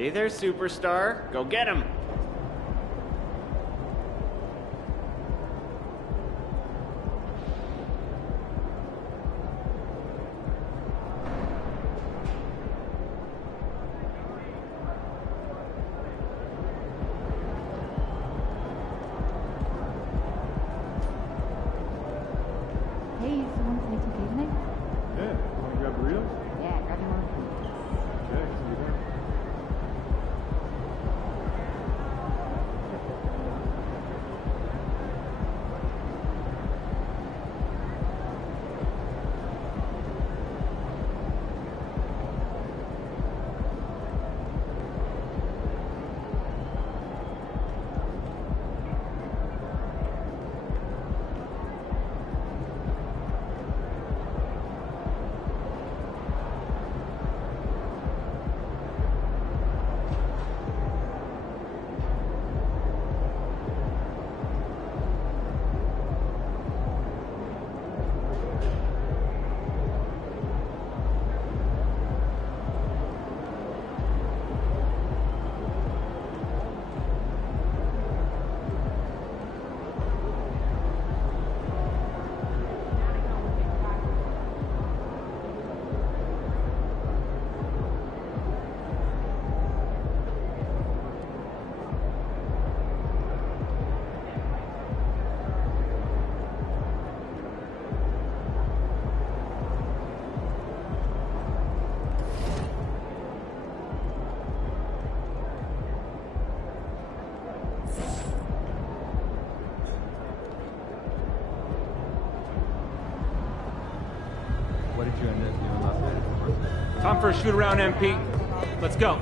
Hey there, superstar. Go get him. Time for a shoot around, MP. Let's go.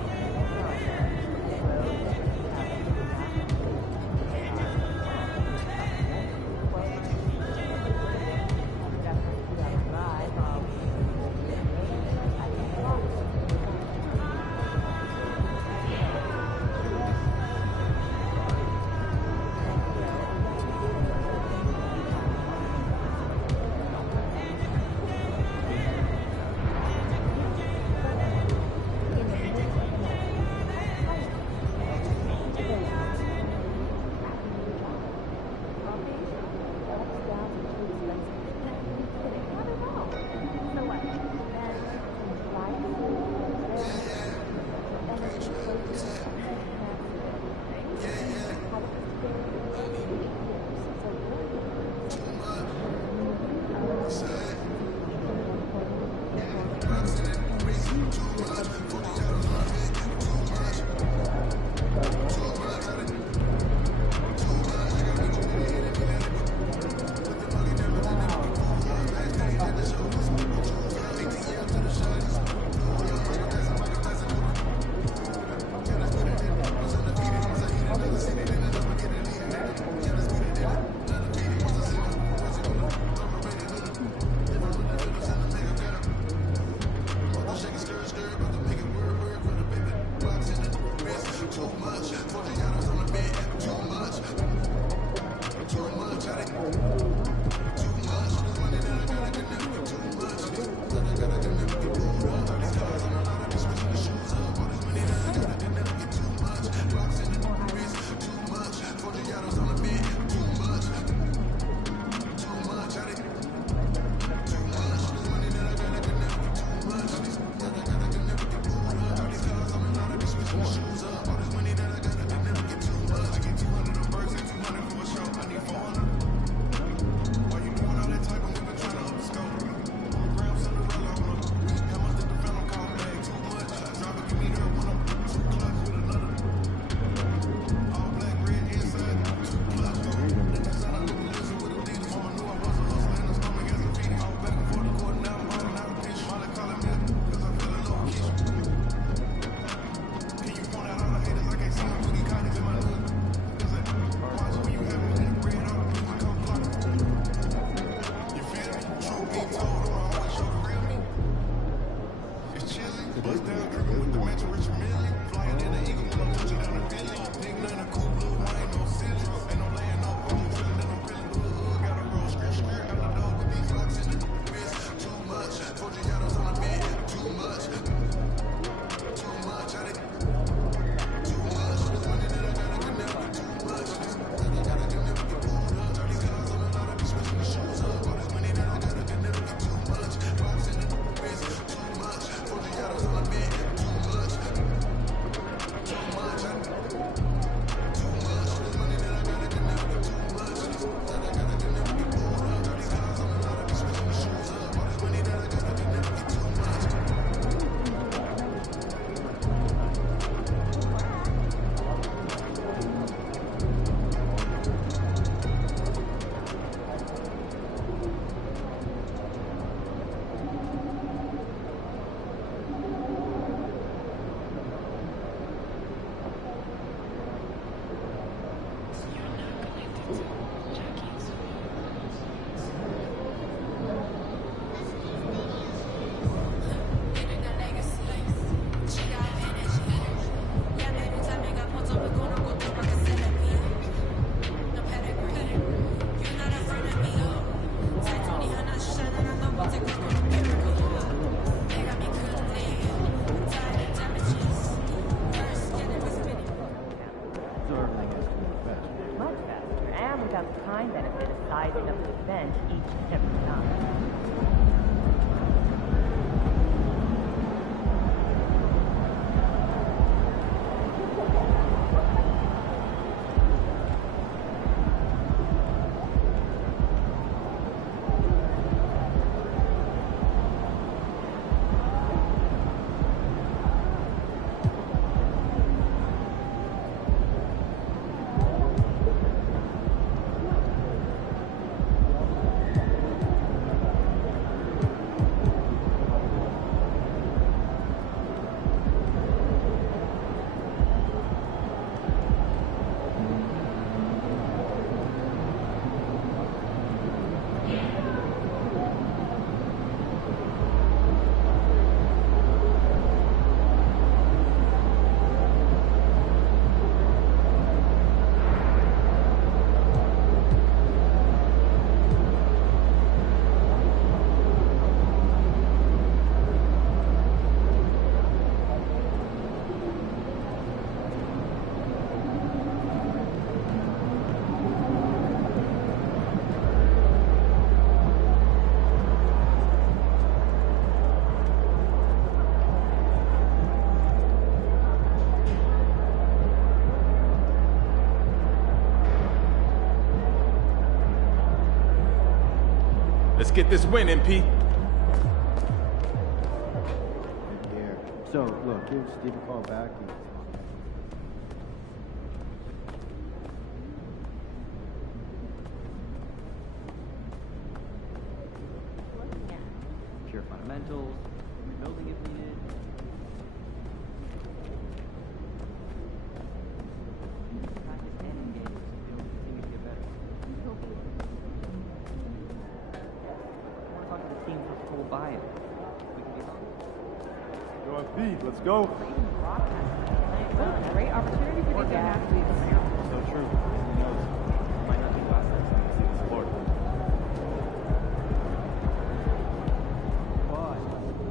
So everything has to move faster. Much faster, and without the time benefit of sizing up the event each and every time. Let's get this win, MP. Yeah. So, look, give Steve a call back. Pure fundamentals, rebuilding if needed. Practice and engage, it'll continue to get better. We're talking to the team for full buy-in. We can be wrong. Go on feed, let's go. Great opportunity for these athletes. So true. Who knows? It might not be the last time someone sees the sport.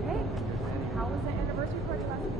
Hey, how was the anniversary party last week?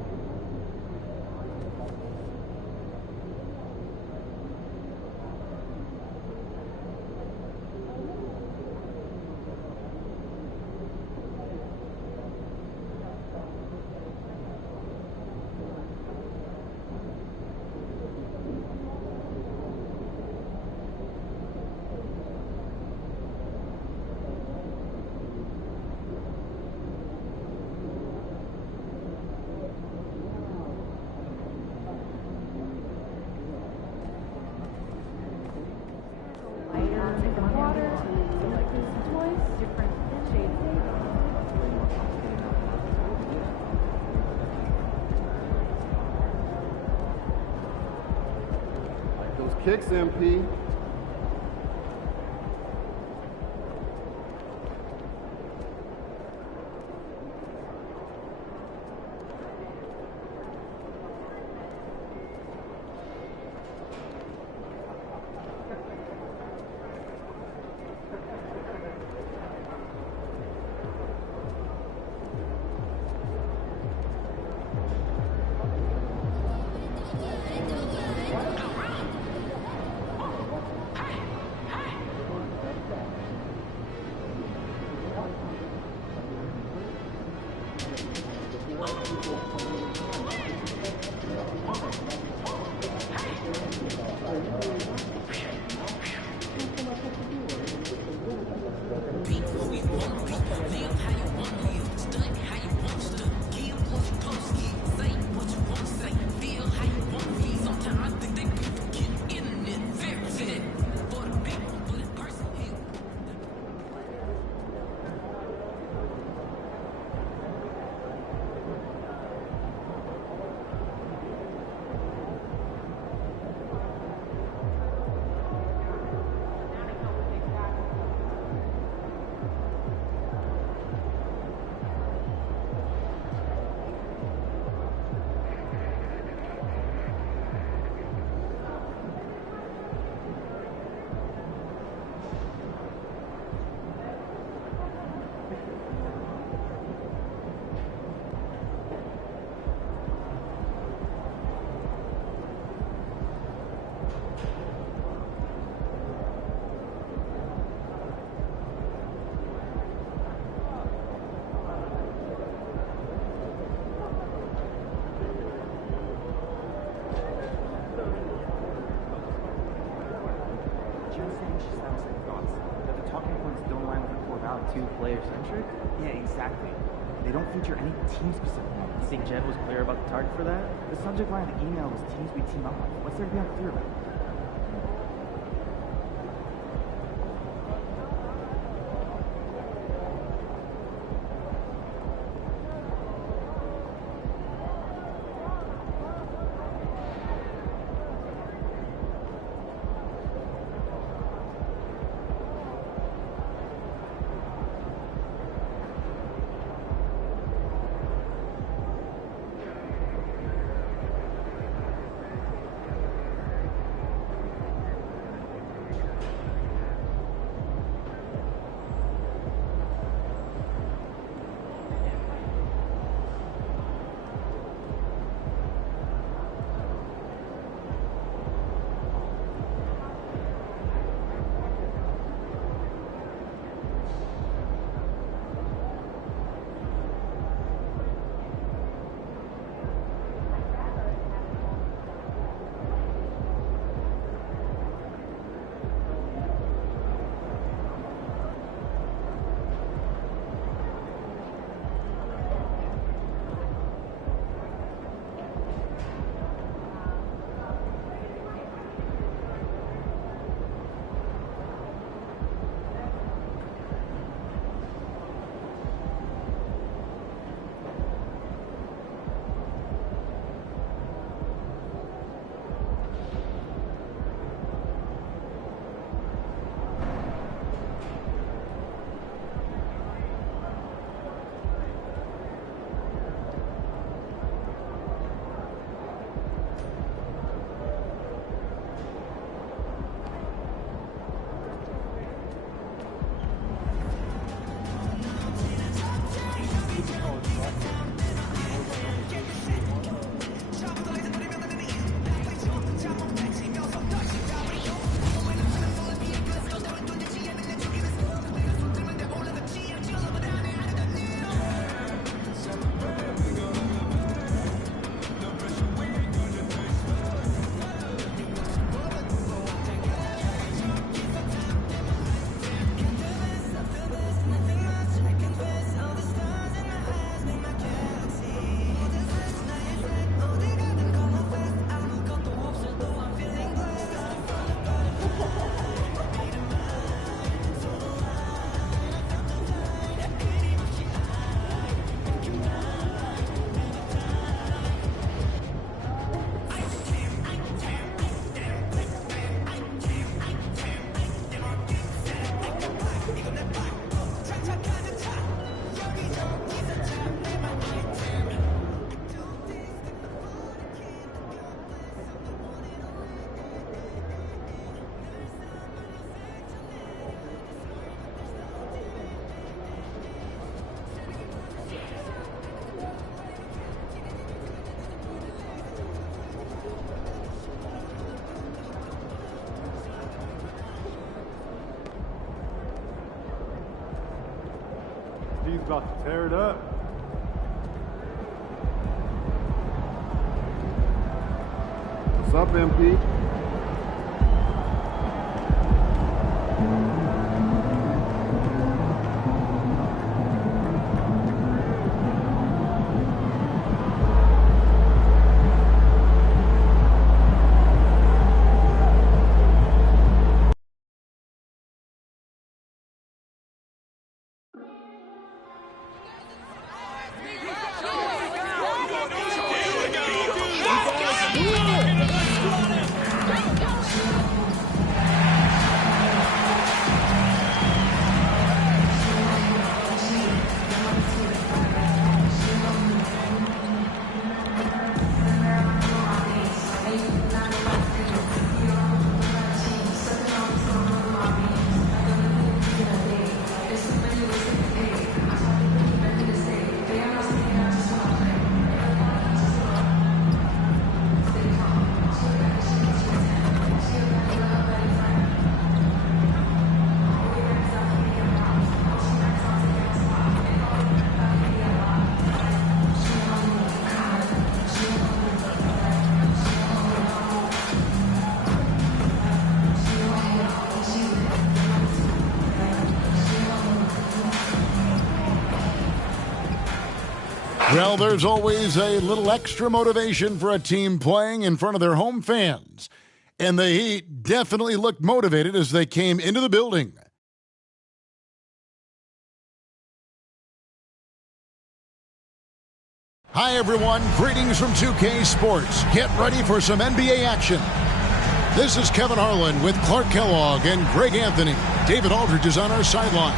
Those kicks, MP. Jen saying she's having second thoughts. That the talking points don't align with her core values. Too player-centric? Yeah, exactly. They don't feature any team-specific moments. You think Jen was clear about the target for that? The subject line of the email was teams we team up on. What's there to be unclear about? He's about to tear it up. What's up, MP? Well, there's always a little extra motivation for a team playing in front of their home fans. And the Heat definitely looked motivated as they came into the building. Hi, everyone. Greetings from 2K Sports. Get ready for some NBA action. This is Kevin Harlan with Clark Kellogg and Greg Anthony. David Aldridge is on our sideline.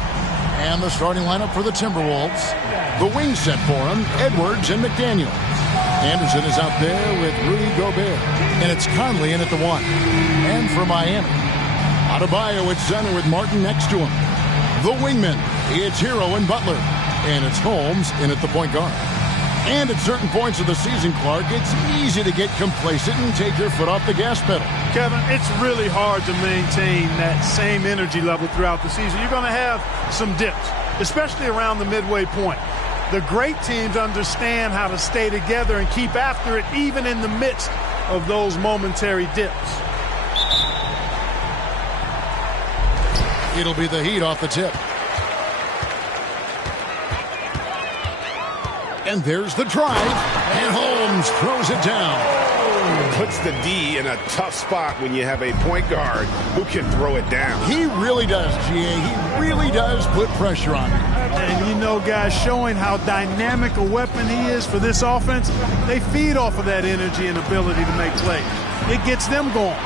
And the starting lineup for the Timberwolves. The wing set for him, Edwards and McDaniels. Anderson is out there with Rudy Gobert. And it's Conley in at the 1. And for Miami, Adebayo at center with Martin next to him. The wingmen, it's Hero and Butler. And it's Holmes in at the point guard. And at certain points of the season, Clark, it's easy to get complacent and take your foot off the gas pedal. Kevin, it's really hard to maintain that same energy level throughout the season. You're going to have some dips, especially around the midway point. The great teams understand how to stay together and keep after it even in the midst of those momentary dips. It'll be the Heat off the tip. And there's the drive, and Holmes throws it down. Puts the D in a tough spot when you have a point guard who can throw it down. He really does, GA. He really does put pressure on him. And you know, guys, showing how dynamic a weapon he is for this offense, they feed off of that energy and ability to make plays. It gets them going.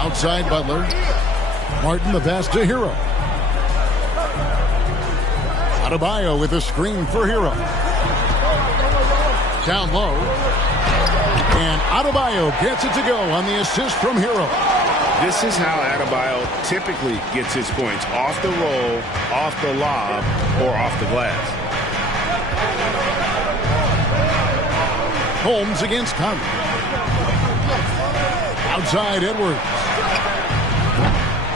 Outside Butler. Martin the pass to Hero. Adebayo with a screen for Hero. Down low. And Adebayo gets it to go on the assist from Hero. This is how Adebayo typically gets his points. Off the roll, off the lob, or off the glass. Holmes against Conley. Outside Edwards.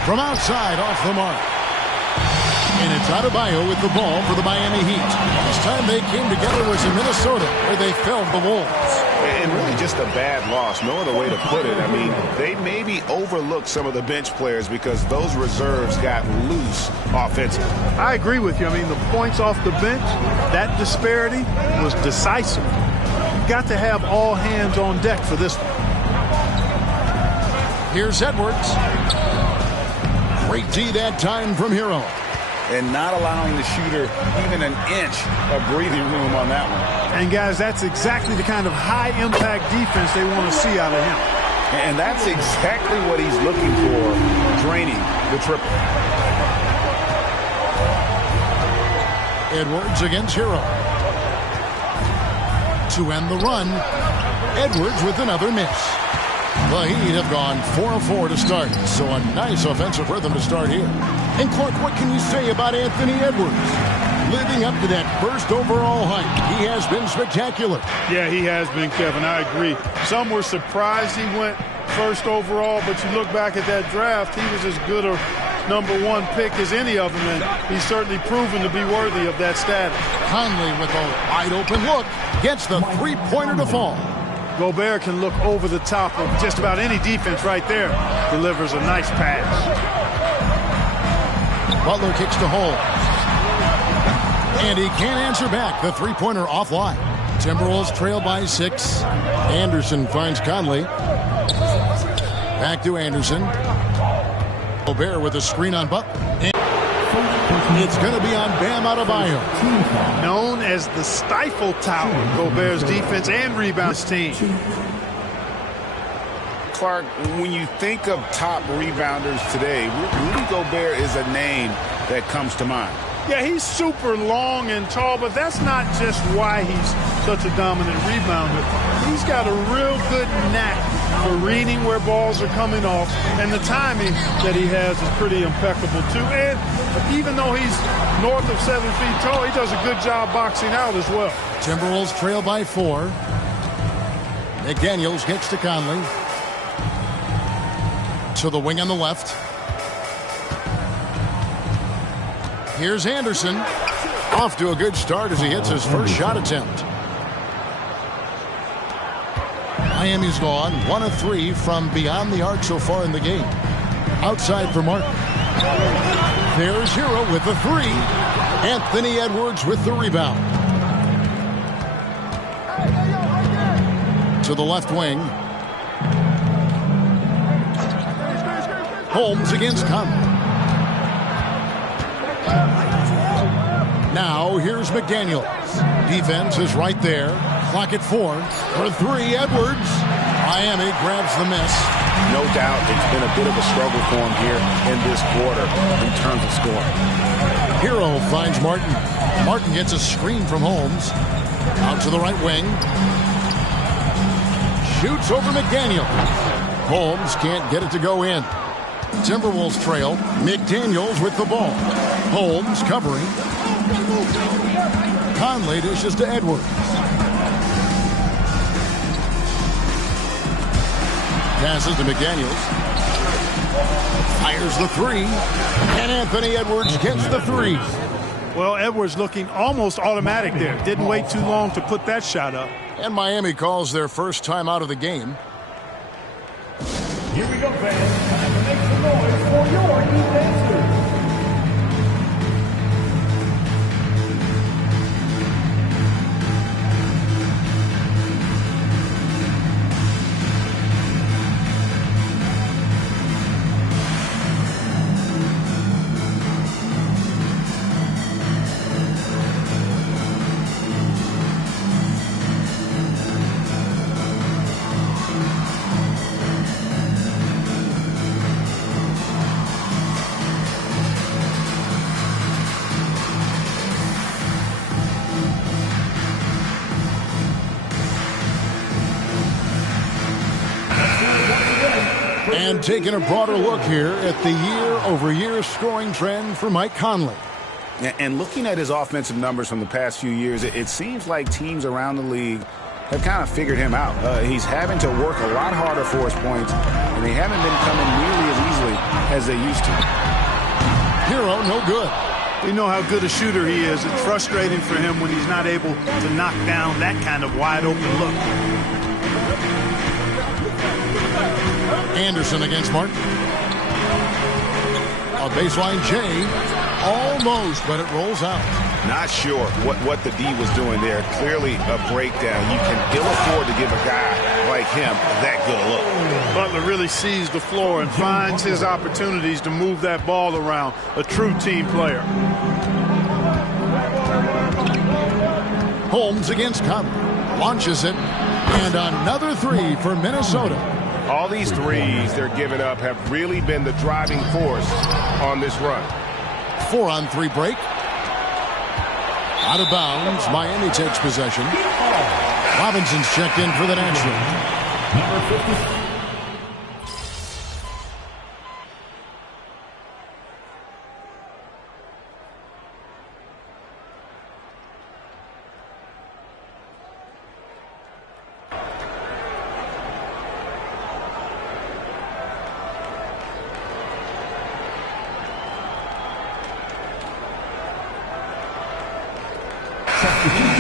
From outside off the mark. And it's Adebayo with the ball for the Miami Heat. Last time they came together was in Minnesota, where they felled the Wolves. And really just a bad loss. No other way to put it. I mean, they maybe overlooked some of the bench players because those reserves got loose offensively. I agree with you. I mean, the points off the bench, that disparity was decisive. You've got to have all hands on deck for this one. Here's Edwards. Great D that time from Hero. And not allowing the shooter even an inch of breathing room on that one. And, guys, that's exactly the kind of high-impact defense they want to see out of him. And that's exactly what he's looking for, draining the triple. Edwards against Hero. To end the run, Edwards with another miss. The Heat have gone 4-4 to start, so a nice offensive rhythm to start here. And Clark, what can you say about Anthony Edwards? Living up to that first overall hype, he has been spectacular. Yeah, he has been, Kevin. I agree. Some were surprised he went first overall, but you look back at that draft, he was as good a #1 pick as any of them, and he's certainly proven to be worthy of that status. Conley with a wide-open look gets the three-pointer to fall. Gobert can look over the top of just about any defense right there. Delivers a nice pass. Butler kicks to Holmes. And he can't answer back. The three-pointer offline. Timberwolves trail by 6. Anderson finds Conley. Back to Anderson. Gobert with a screen on Butler. And it's going to be on Bam Adebayo. Known as the Stifle Tower, Gobert's defense and rebounds team. Clark, when you think of top rebounders today, Rudy Gobert is a name that comes to mind. Yeah, he's super long and tall, but that's not just why he's such a dominant rebounder. He's got a real good knack for reading where balls are coming off, and the timing that he has is pretty impeccable, too. And even though he's north of 7 feet tall, he does a good job boxing out as well. Timberwolves trail by 4. McDaniels gets to Conley. To the wing on the left. Here's Anderson. Off to a good start as he hits his first shot attempt. Miami's gone 1 of 3 from beyond the arc so far in the game. Outside for Martin. There's Hero with the three. Anthony Edwards with the rebound. To the left wing. Holmes against Conley. Now here's McDaniels. Defense is right there. Clock at 4. For three, Edwards. Miami grabs the miss. No doubt it's been a bit of a struggle for him here in this quarter in terms of scoring. Hero finds Martin. Martin gets a screen from Holmes. Out to the right wing. Shoots over McDaniels. Holmes can't get it to go in. Timberwolves trail. McDaniels with the ball. Holmes covering. Conley dishes to Edwards. Passes to McDaniels. Fires the three. And Anthony Edwards gets the three. Well, Edwards looking almost automatic there. Didn't wait too long to put that shot up. And Miami calls their first time out of the game. Here we go, fans. Time to make some noise for your defense. And taking a broader look here at the year-over-year scoring trend for Mike Conley. And looking at his offensive numbers from the past few years, it seems like teams around the league have kind of figured him out. He's having to work a lot harder for his points, and they haven't been coming nearly as easily as they used to. Hero, no good. You know how good a shooter he is. It's frustrating for him when he's not able to knock down that kind of wide-open look. Anderson against Martin. A baseline J. Almost, but it rolls out. Not sure what the D was doing there. Clearly a breakdown. You can ill afford to give a guy like him that good a look. Butler really sees the floor and finds his opportunities to move that ball around. A true team player. Holmes against Conley. Launches it. And another three for Minnesota. All these threes they're giving up have really been the driving force on this run. 4-on-3 break. Out of bounds. Miami takes possession. Robinson's checked in for the Nationals. Number 50.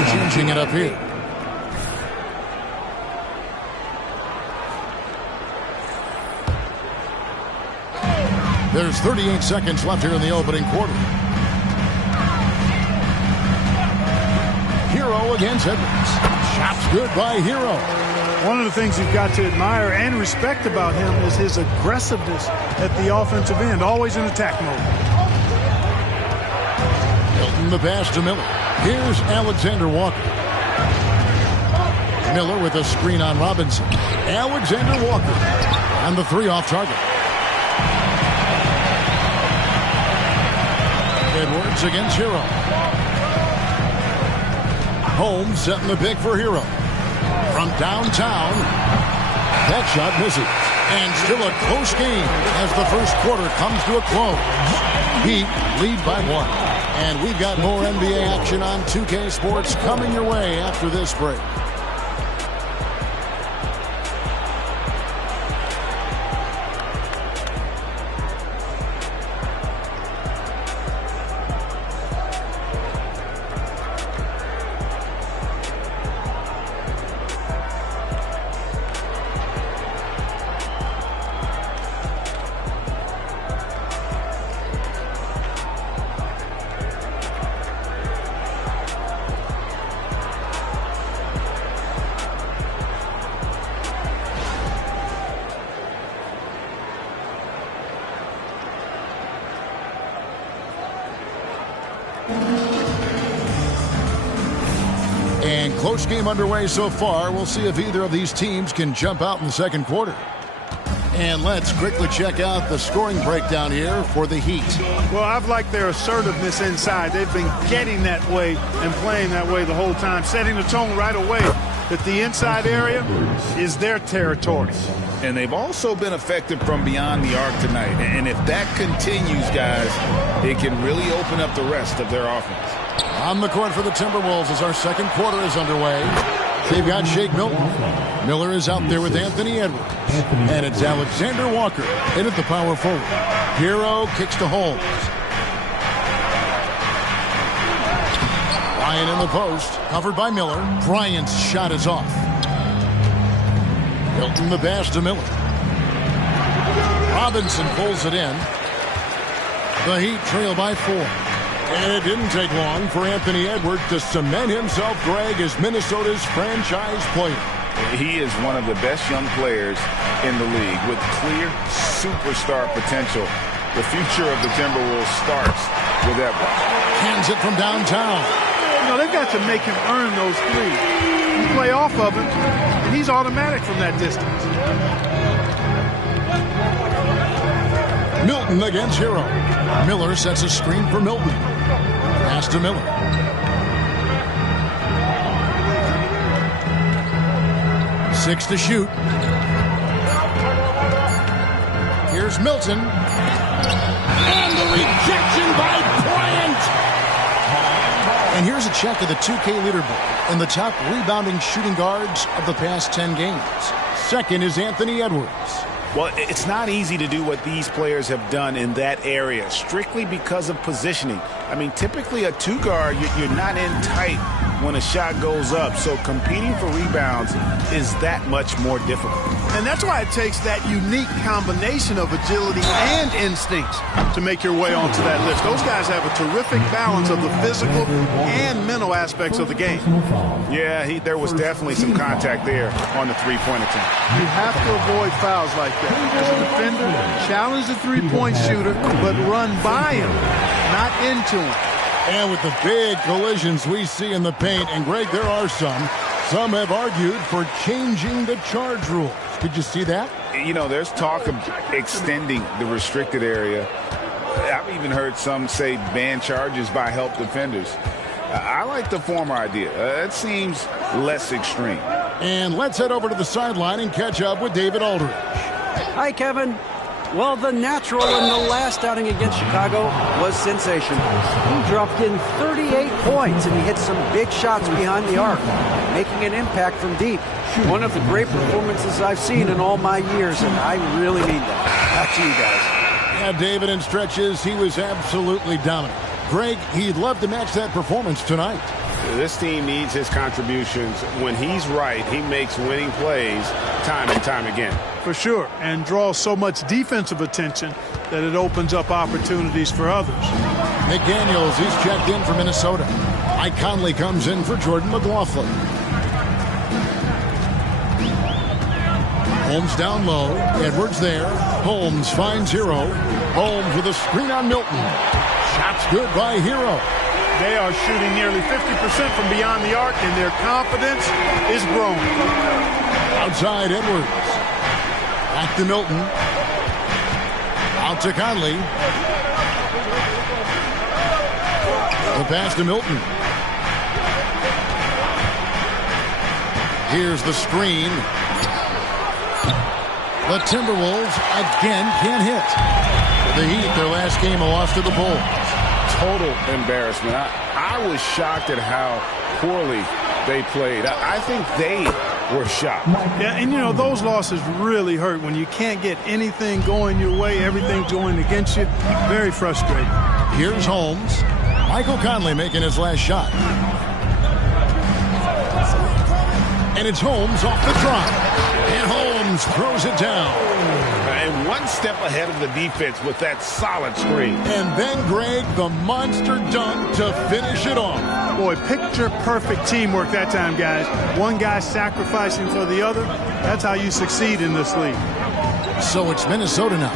Changing it up here. There's 38 seconds left here in the opening quarter. Hero against Edwards. Shots good by Hero. One of the things you've got to admire and respect about him is his aggressiveness at the offensive end, always in attack mode. Hilton the pass to Miller. Here's Alexander Walker. Miller with a screen on Robinson. Alexander Walker. And the three off target. Edwards against Hero. Holmes setting the pick for Hero. From downtown. That shot misses. And still a close game as the first quarter comes to a close. Heat lead by 1. And we've got more NBA action on 2K Sports coming your way after this break. close game underway so far. We'll see if either of these teams can jump out in the second quarter. And let's quickly check out the scoring breakdown here for the Heat. Well, I've liked their assertiveness inside. They've been getting that way and playing that way the whole time, setting the tone right away that the inside area is their territory. And they've also been effective from beyond the arc tonight. And if that continues, guys, it can really open up the rest of their offense. On the court for the Timberwolves as our second quarter is underway. They've got Shake Milton. Miller is out there with Anthony Edwards. And it's Alexander Walker in at the power forward. Hero kicks to Holmes. Bryant in the post, covered by Miller. Bryant's shot is off. Milton the pass to Miller. Robinson pulls it in. The Heat trail by 4. And it didn't take long for Anthony Edwards to cement himself, Greg, as Minnesota's franchise player. He is one of the best young players in the league with clear superstar potential. The future of the Timberwolves starts with Edwards. Hands it from downtown. You know, they've got to make him earn those threes. You play off of him, and he's automatic from that distance. Milton against Hero. Miller sets a screen for Milton. Pass to Miller. Six to shoot. Here's Milton. And the rejection by Bryant. And here's a check of the 2K leaderboard and the top rebounding shooting guards of the past 10 games. Second is Anthony Edwards. Well, it's not easy to do what these players have done in that area, strictly because of positioning. I mean, typically a two-guard, you're not in tight when a shot goes up, so competing for rebounds is that much more difficult. And that's why it takes that unique combination of agility and instincts to make your way onto that list. Those guys have a terrific balance of the physical and mental aspects of the game. Yeah, there was definitely some contact there on the three-point attempt. You have to avoid fouls like that. As a defender, challenge the three-point shooter, but run by him, not into him. And with the big collisions we see in the paint, and Greg, there are some have argued for changing the charge rules. Did you see that? You know, there's talk of extending the restricted area. I've even heard some say ban charges by help defenders. I like the former idea. It seems less extreme. And let's head over to the sideline and catch up with David Aldridge. Hi, Kevin. Well, the natural in the last outing against Chicago was sensational. He dropped in 38 points, and he hit some big shots behind the arc, making an impact from deep. One of the great performances I've seen in all my years, and I really mean that. Back to you guys. Yeah, David, in stretches, he was absolutely dominant. Greg, he'd love to match that performance tonight. This team needs his contributions. When he's right, he makes winning plays time and time again. For sure, and draws so much defensive attention that it opens up opportunities for others. McDaniels, he's checked in for Minnesota. Mike Conley comes in for Jordan McLaughlin. Holmes down low. Edwards there. Holmes finds Hero. Holmes with a screen on Milton. Shots good by Hero. They are shooting nearly 50% from beyond the arc, and their confidence is growing. Outside Edwards. Back to Milton. Out to Conley. The pass to Milton. Here's the screen. The Timberwolves again can't hit. The Heat, their last game, a loss to the Bulls. Total embarrassment. I was shocked at how poorly they played. I think they were shocked. Yeah, and you know, those losses really hurt when you can't get anything going your way, everything's going against you. Very frustrating. Here's Holmes. Michael Conley making his last shot. And it's Holmes off the drop. And Holmes throws it down. And one step ahead of the defense with that solid screen. And then, Greg, the monster dunk to finish it off. Boy, picture-perfect teamwork that time, guys. One guy sacrificing for the other. That's how you succeed in this league. So it's Minnesota now,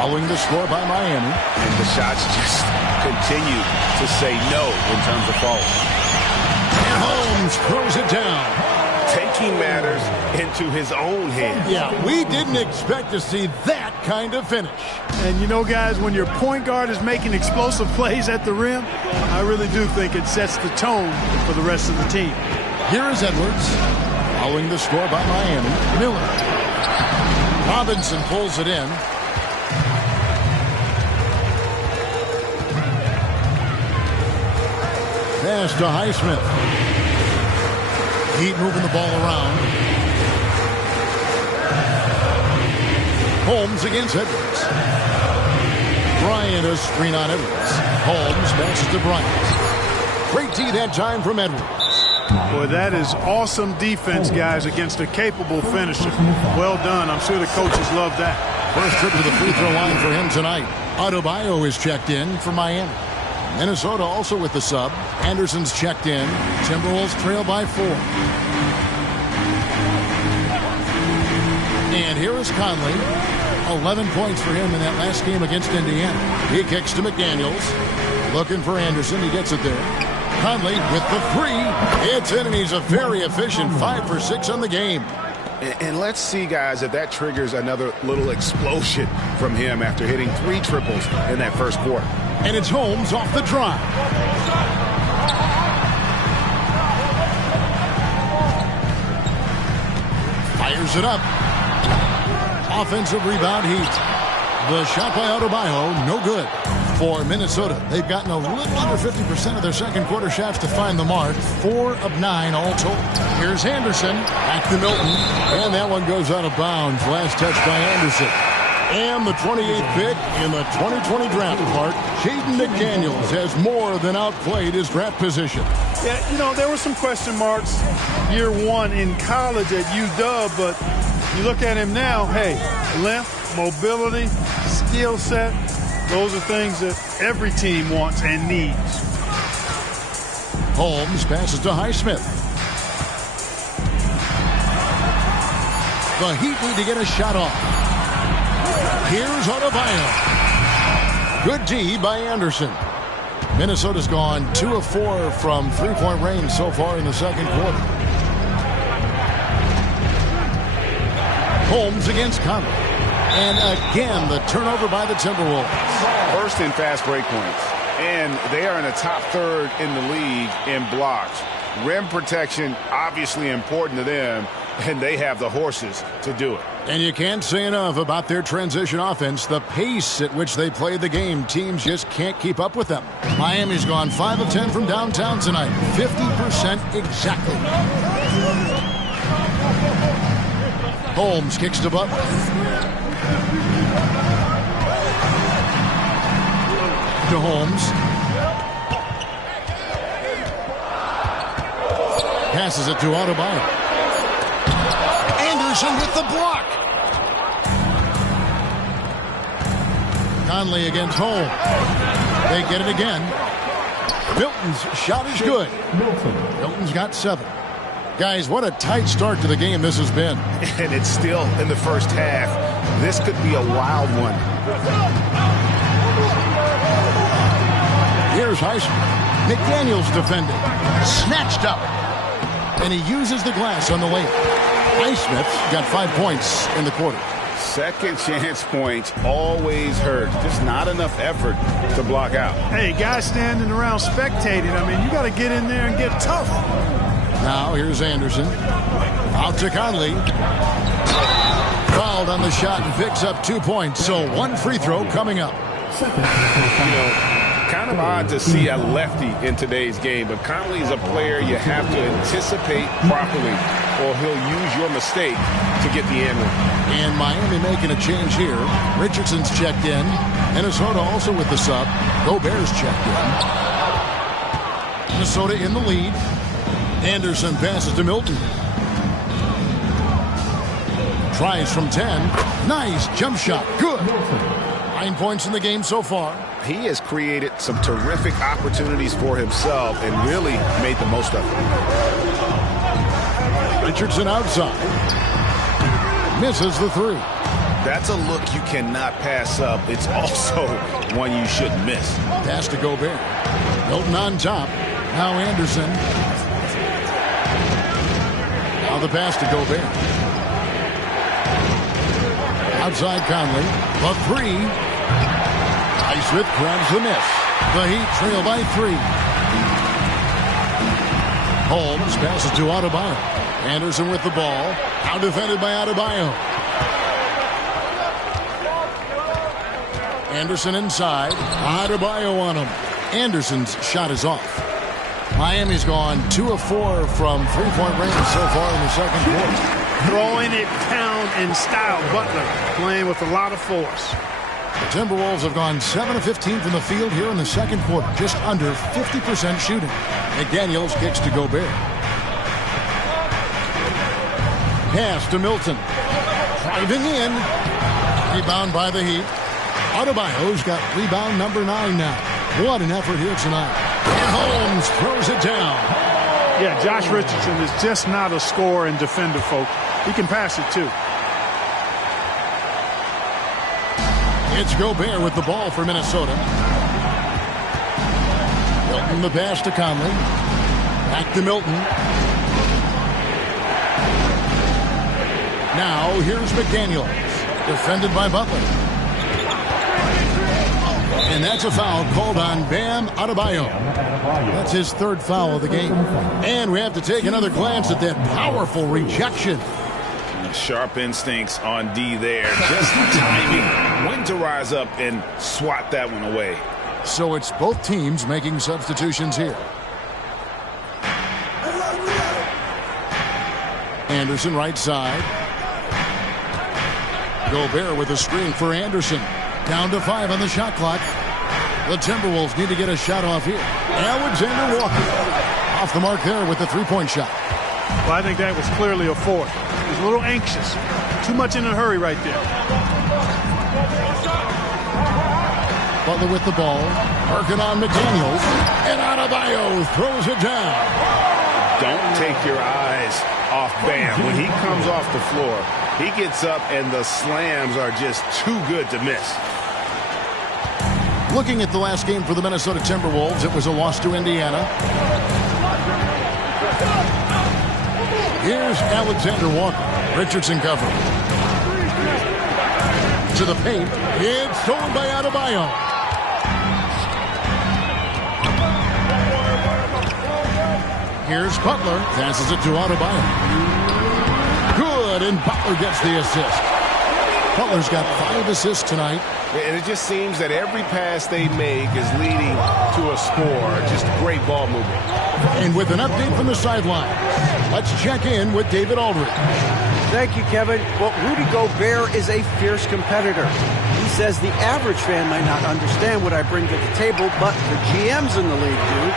following the score by Miami. And the shots just continue to say no in terms of falls. And Holmes Holmes throws it down. Taking matters into his own hands. Yeah, we didn't expect to see that kind of finish. And you know, guys, when your point guard is making explosive plays at the rim, I really do think it sets the tone for the rest of the team. Here is Edwards. Following the score by Miami. Miller. Robinson pulls it in. Pass to Highsmith. Heat moving the ball around. Holmes against Edwards. Bryant, a screen on Edwards. Holmes passes to Bryant. Great D that time from Edwards. Boy, that is awesome defense, guys, against a capable finisher. Well done. I'm sure the coaches love that. First trip to the free throw line for him tonight. Adebayo is checked in for Miami. Minnesota also with the sub. Anderson's checked in. Timberwolves trail by 4. And here is Conley. 11 points for him in that last game against Indiana. He kicks to McDaniels. Looking for Anderson. He gets it there. Conley with the 3. It's in, and he's a very efficient 5 for 6 on the game. And let's see, guys, if that triggers another little explosion from him after hitting 3 triples in that first quarter. And it's Holmes off the drive. Fires it up. Offensive rebound Heat. The shot by Adebayo, no good. For Minnesota, they've gotten a little under 50% of their second quarter shots to find the mark. 4 of 9 all told. Here's Anderson. Back to Milton. And that one goes out of bounds. Last touch by Anderson. And the 28th pick in the 2020 draft, Clark. Jaden McDaniels has more than outplayed his draft position. Yeah, you know, there were some question marks year 1 in college at UW, but you look at him now, hey, length, mobility, skill set, those are things that every team wants and needs. Holmes passes to Highsmith. The Heat need to get a shot off. Here's Adebayo. Good D by Anderson. Minnesota's gone 2 of 4 from three-point range so far in the second quarter. Holmes against Conley. And again, the turnover by the Timberwolves. First in fast break points. And they are in the top third in the league in blocks. Rim protection, obviously important to them, and they have the horses to do it. And you can't say enough about their transition offense. The pace at which they play the game, teams just can't keep up with them. Miami's gone 5 of 10 from downtown tonight. 50% exactly. Holmes kicks to Butler. To Holmes. Passes it to Adebayo. Anderson with the block. Conley against Holmes. They get it again. Milton's shot is good. Milton's got 7. Guys, what a tight start to the game this has been. And it's still in the first half. This could be a wild one. Here's Highsmith. McDaniels defending. Snatched up. And he uses the glass on the layup. Highsmith got 5 points in the quarter. Second chance points always hurt. Just not enough effort to block out. Hey, guys standing around spectating. I mean, you got to get in there and get tough. Now here's Anderson. Out to Conley. Fouled on the shot and picks up 2 points. So 1 free throw coming up. You know, kind of odd to see a lefty in today's game, but Conley is a player you have to anticipate properly, or he'll use your mistake to get the end one. And Miami making a change here. Richardson's checked in. Minnesota also with the sub. Gobert's checked in. Minnesota in the lead. Anderson passes to Milton. Tries from 10. Nice jump shot. Good. 9 points in the game so far. He has created some terrific opportunities for himself and really made the most of it. Richardson outside. Misses the 3. That's a look you cannot pass up. It's also one you shouldn't miss. Pass to Gobert. Milton on top. Now Anderson. the pass to Gobert. Outside Conley. The three. Highsmith grabs the miss. The Heat trail by 3. Holmes passes to Adebayo. Anderson with the ball. Out defended by Adebayo. Anderson inside. Adebayo on him. Anderson's shot is off. Miami's gone 2 of 4 from three-point range so far in the second quarter. Throwing it down in style. Butler playing with a lot of force. The Timberwolves have gone 7 of 15 from the field here in the second quarter. Just under 50% shooting. McDaniels kicks to Gobert. Pass to Milton. Driving in. Rebound by the Heat. Adebayo's got rebound number 9 now. What an effort here tonight. And Holmes throws it down. Yeah, Josh Richardson is just not a scorer and defender, folks. He can pass it, too. It's Gobert with the ball for Minnesota. Milton the pass to Conley. Back to Milton. Now here's McDaniels. Defended by Butler. And that's a foul called on Bam Adebayo. That's his 3rd foul of the game. And we have to take another glance at that powerful rejection. Sharp instincts on D there. Just timing when to rise up and swat that one away. So it's both teams making substitutions here. Anderson right side. Gobert with a screen for Anderson. Down to 5 on the shot clock. The Timberwolves need to get a shot off here. Alexander Walker off the mark there with the 3-point shot. Well, I think that was clearly a fourth. He was a little anxious. Too much in a hurry right there. Butler with the ball. Working on McDaniels. And Adebayo throws it down. Don't take your eyes off Bam. When he comes off the floor, he gets up and the slams are just too good to miss. Looking at the last game for the Minnesota Timberwolves, it was a loss to Indiana. Here's Alexander Walker. Richardson covering. To the paint. It's stolen by Adebayo. Here's Butler. Passes it to Adebayo. Good, and Butler gets the assist. Butler's got 5 assists tonight. And it just seems that every pass they make is leading to a score. Just great ball movement. And with an update from the sideline, let's check in with David Aldridge. Thank you, Kevin. Well, Rudy Gobert is a fierce competitor. He says the average fan might not understand what I bring to the table, but the GMs in the league do.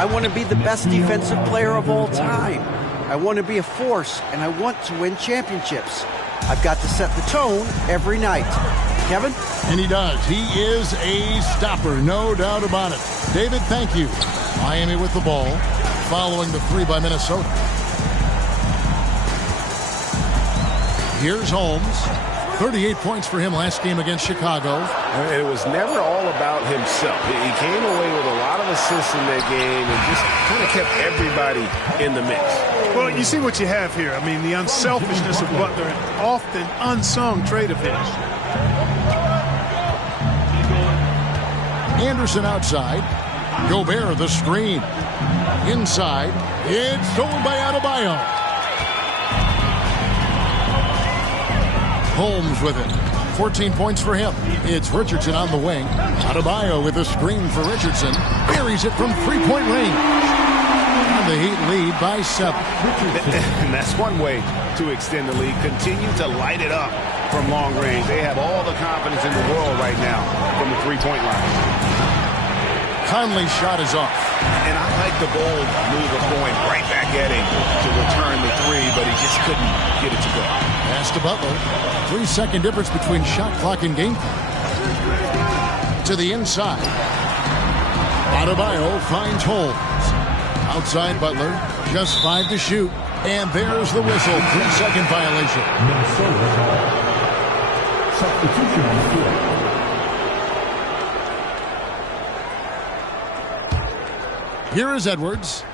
I want to be the best defensive player of all time. I want to be a force, and I want to win championships. I've got to set the tone every night. Kevin? And he does. He is a stopper, no doubt about it. David, thank you. Miami with the ball, following the 3 by Minnesota. Here's Holmes. 38 points for him last game against Chicago. And it was never all about himself. He came away with a lot of assists in that game and just kind of kept everybody in the mix. Well, you see what you have here. I mean, the unselfishness of Butler, an often unsung trait of his. Anderson outside. Gobert the screen. Inside. It's stolen by Adebayo. Holmes with it. 14 points for him. It's Richardson on the wing. Adebayo with a screen for Richardson. Buries it from 3-point range. And the Heat lead by 7. And that's one way to extend the lead. Continue to light it up from long range. They have all the confidence in the world right now from the 3-point line. Conley's shot is off. And I like the bold move of going right back at him to return the 3, but he just couldn't get it to go. Pass to Butler. 3-second difference between shot clock and game clock. To the inside. Adebayo finds Holmes. Outside Butler. Just 5 to shoot. And there's the whistle. 3-second violation. Substitution on the field. Here is Edwards.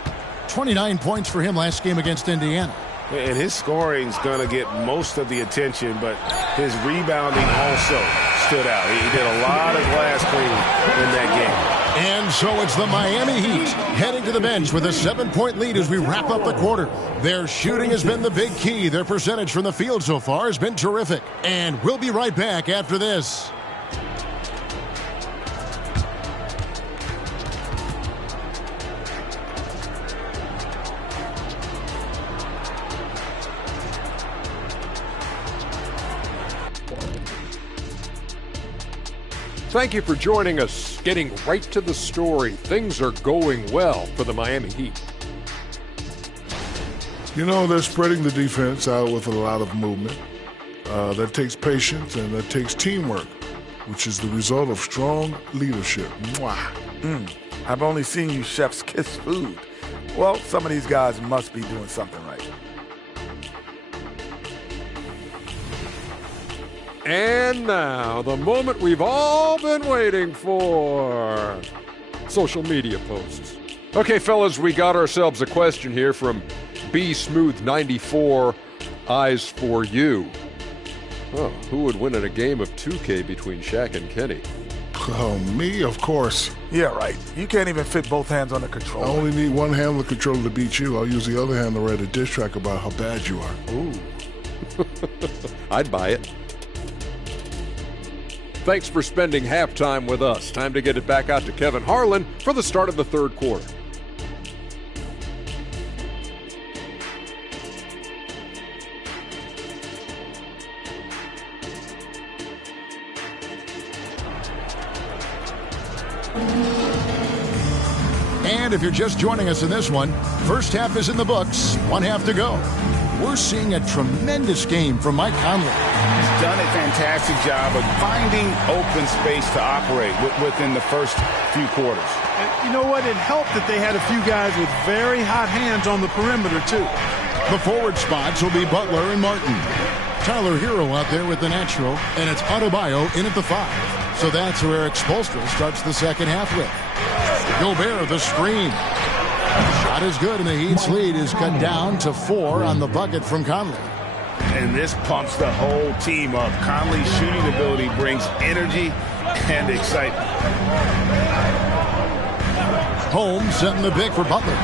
29 points for him last game against Indiana. And his scoring's going to get most of the attention, but his rebounding also stood out. He did a lot of glass cleaning in that game. And so it's the Miami Heat heading to the bench with a 7-point lead as we wrap up the quarter. Their shooting has been the big key. Their percentage from the field so far has been terrific. And we'll be right back after this. Thank you for joining us. Getting right to the story. Things are going well for the Miami Heat. You know, they're spreading the defense out with a lot of movement. That takes patience and that takes teamwork, which is the result of strong leadership. Mwah. I've only seen you chefs kiss food. Well, some of these guys must be doing something right. And now, the moment we've all been waiting for. Social media posts. Okay, fellas, we got ourselves a question here from B-Smooth94, Eyes for You. Oh, who would win in a game of 2K between Shaq and Kenny? Oh, me? Of course. Yeah, right. You can't even fit both hands on the controller. I only need one hand on the controller to beat you. I'll use the other hand to write a diss track about how bad you are. Ooh. I'd buy it. Thanks for spending halftime with us. Time to get it back out to Kevin Harlan for the start of the third quarter. And if you're just joining us in this one, first half is in the books, one half to go. We're seeing a tremendous game from Mike Conley. He's done a fantastic job of finding open space to operate within the first few quarters. And you know what? It helped that they had a few guys with very hot hands on the perimeter, too. The forward spots will be Butler and Martin. Tyler Hero out there with the natural, and it's Adebayo in at the 5. So that's who Eric Spoelstra starts the second half with. Gobert, the screen. Shot is good, and the Heat's lead is cut down to 4 on the bucket from Conley. And this pumps the whole team up. Conley's shooting ability brings energy and excitement. Holmes setting the pick for Butler.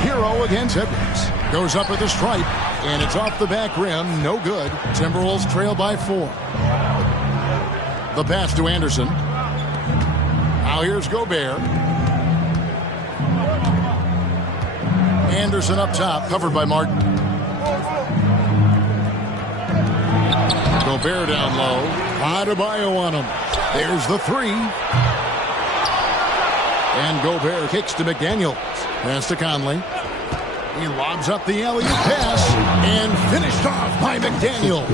Hero against Edwards. Goes up at the stripe, and it's off the back rim. No good. Timberwolves trail by 4. The pass to Anderson. Now here's Gobert. Anderson up top, covered by Martin. Gobert down low. Adebayo on him. There's the 3. And Gobert kicks to McDaniels. Pass to Conley. He lobs up the alley-oop pass and finished off by McDaniels.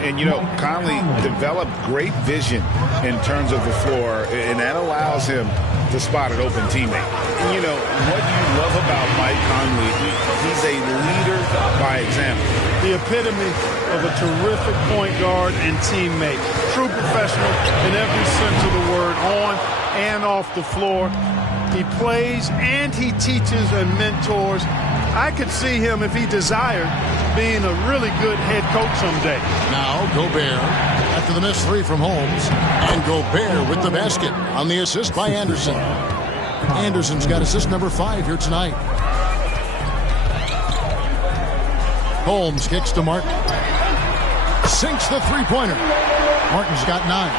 And, you know, Conley developed great vision in terms of the floor, and that allows him to spot an open teammate. And, you know, what you love about Mike Conley, he's a leader by example. The epitome of a terrific point guard and teammate. True professional in every sense of the word, on and off the floor. He plays and he teaches and mentors. I could see him, if he desired, being a really good head coach someday. Now Gobert after the missed 3 from Holmes, and Gobert with the basket on the assist by Anderson. Anderson's got assist number 5 here tonight. Holmes kicks to Martin. Sinks the three-pointer. Martin's got 9.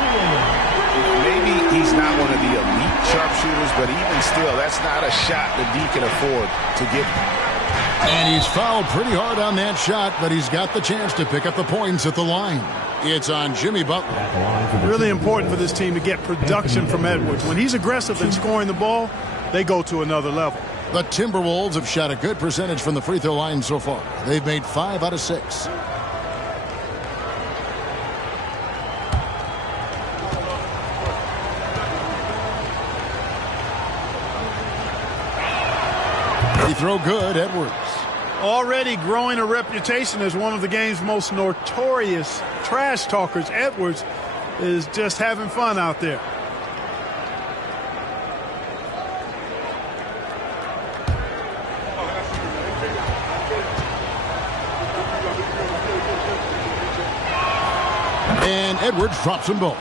Maybe he's not one of the elite sharpshooters, but even still, that's not a shot that he can afford to give. And he's fouled pretty hard on that shot, but he's got the chance to pick up the points at the line. It's on Jimmy Butler. Really important for this team to get production from Edwards. When he's aggressive in scoring the ball, they go to another level. The Timberwolves have shot a good percentage from the free throw line so far. They've made 5 out of 6. He throw good, Edwards. Already growing a reputation as one of the game's most notorious trash talkers, Edwards is just having fun out there. And Edwards drops them both.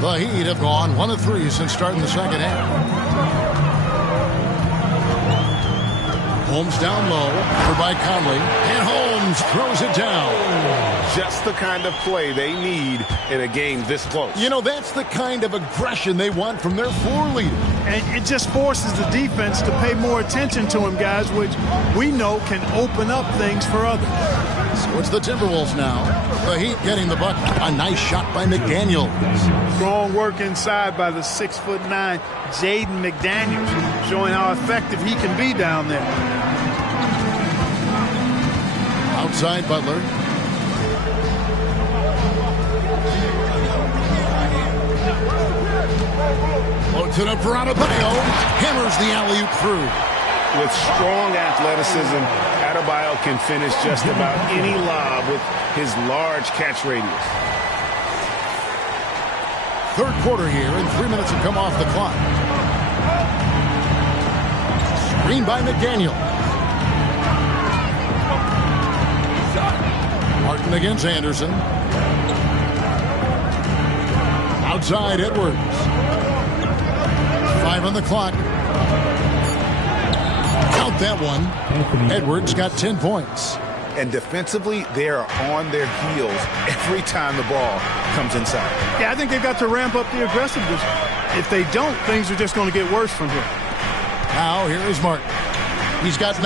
The Heat have gone 1 of 3 since starting the second half. Holmes down low, covered by Conley, and Holmes throws it down. Just the kind of play they need in a game this close. You know, that's the kind of aggression they want from their floor leader. And it just forces the defense to pay more attention to him, guys, which we know can open up things for others. So it's the Timberwolves now. The Heat getting the bucket. A nice shot by McDaniels. Strong work inside by the 6'9" Jaden McDaniels, showing how effective he can be down there. Outside Butler. Floats it up for Adebayo. Hammers the alley-oop through. With strong athleticism, Adebayo can finish just about any lob with his large catch radius. Third quarter here, and 3 minutes have come off the clock. Screen by McDaniel. Martin against Anderson. Outside Edwards. 5 on the clock. Count that one. Edwards got 10 points. And defensively, they are on their heels every time the ball comes inside. Yeah, I think they've got to ramp up the aggressiveness. If they don't, things are just going to get worse from here. Now, here is Martin. He's got 9.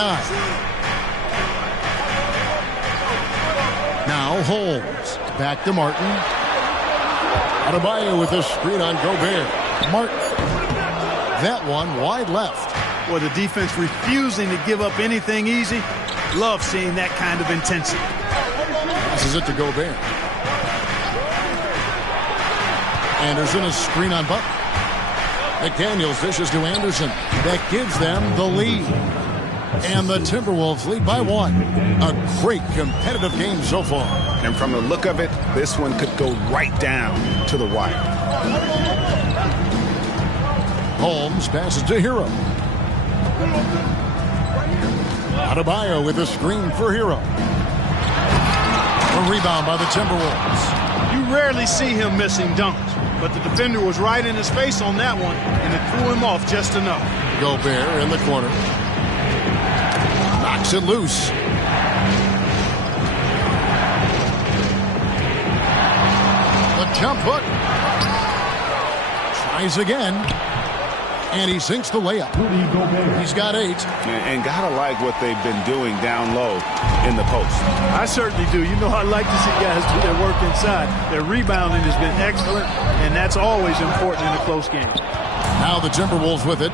Now, Holmes. Back to Martin. Adebayo with a screen on Gobert. Martin. That one wide left. Well, the defense refusing to give up anything easy. Love seeing that kind of intensity. This is it to Gobert. Anderson, a screen on Butler. McDaniels dishes to Anderson. That gives them the lead. And the Timberwolves lead by 1. A great competitive game so far. And from the look of it, this one could go right down to the wire. Holmes passes to Hero. Adebayo with a screen for Hero. A rebound by the Timberwolves. You rarely see him missing dunks, but the defender was right in his face on that one, and it threw him off just enough. Gobert in the corner. Knocks it loose. The jump hook. Tries again. And he sinks the layup. He's got 8. And gotta like what they've been doing down low in the post. I certainly do. You know, I like to see guys do their work inside. Their rebounding has been excellent, and that's always important in a close game. Now the Timberwolves with it.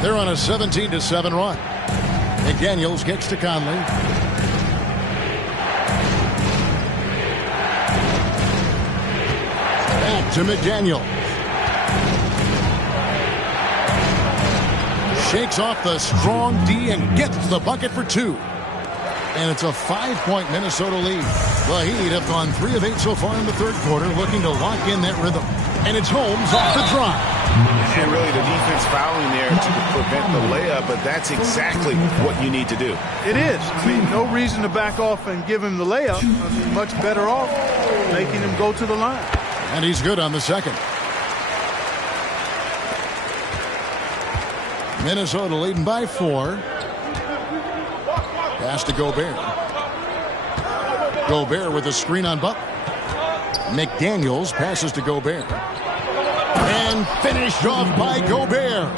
They're on a 17-7 run. McDaniels gets to Conley. Back to McDaniels. Shakes off the strong D and gets the bucket for 2. And it's a 5-point Minnesota lead. The Heat have gone 3 of 8 so far in the third quarter, looking to lock in that rhythm. And it's Holmes off the drive. And really the defense fouling there to prevent the layup, but that's exactly what you need to do. It is. I mean, no reason to back off and give him the layup. I mean, much better off making him go to the line. And he's good on the second. Minnesota leading by 4. Pass to Gobert. Gobert with a screen on Butler. McDaniels passes to Gobert. And finished off by Gobert.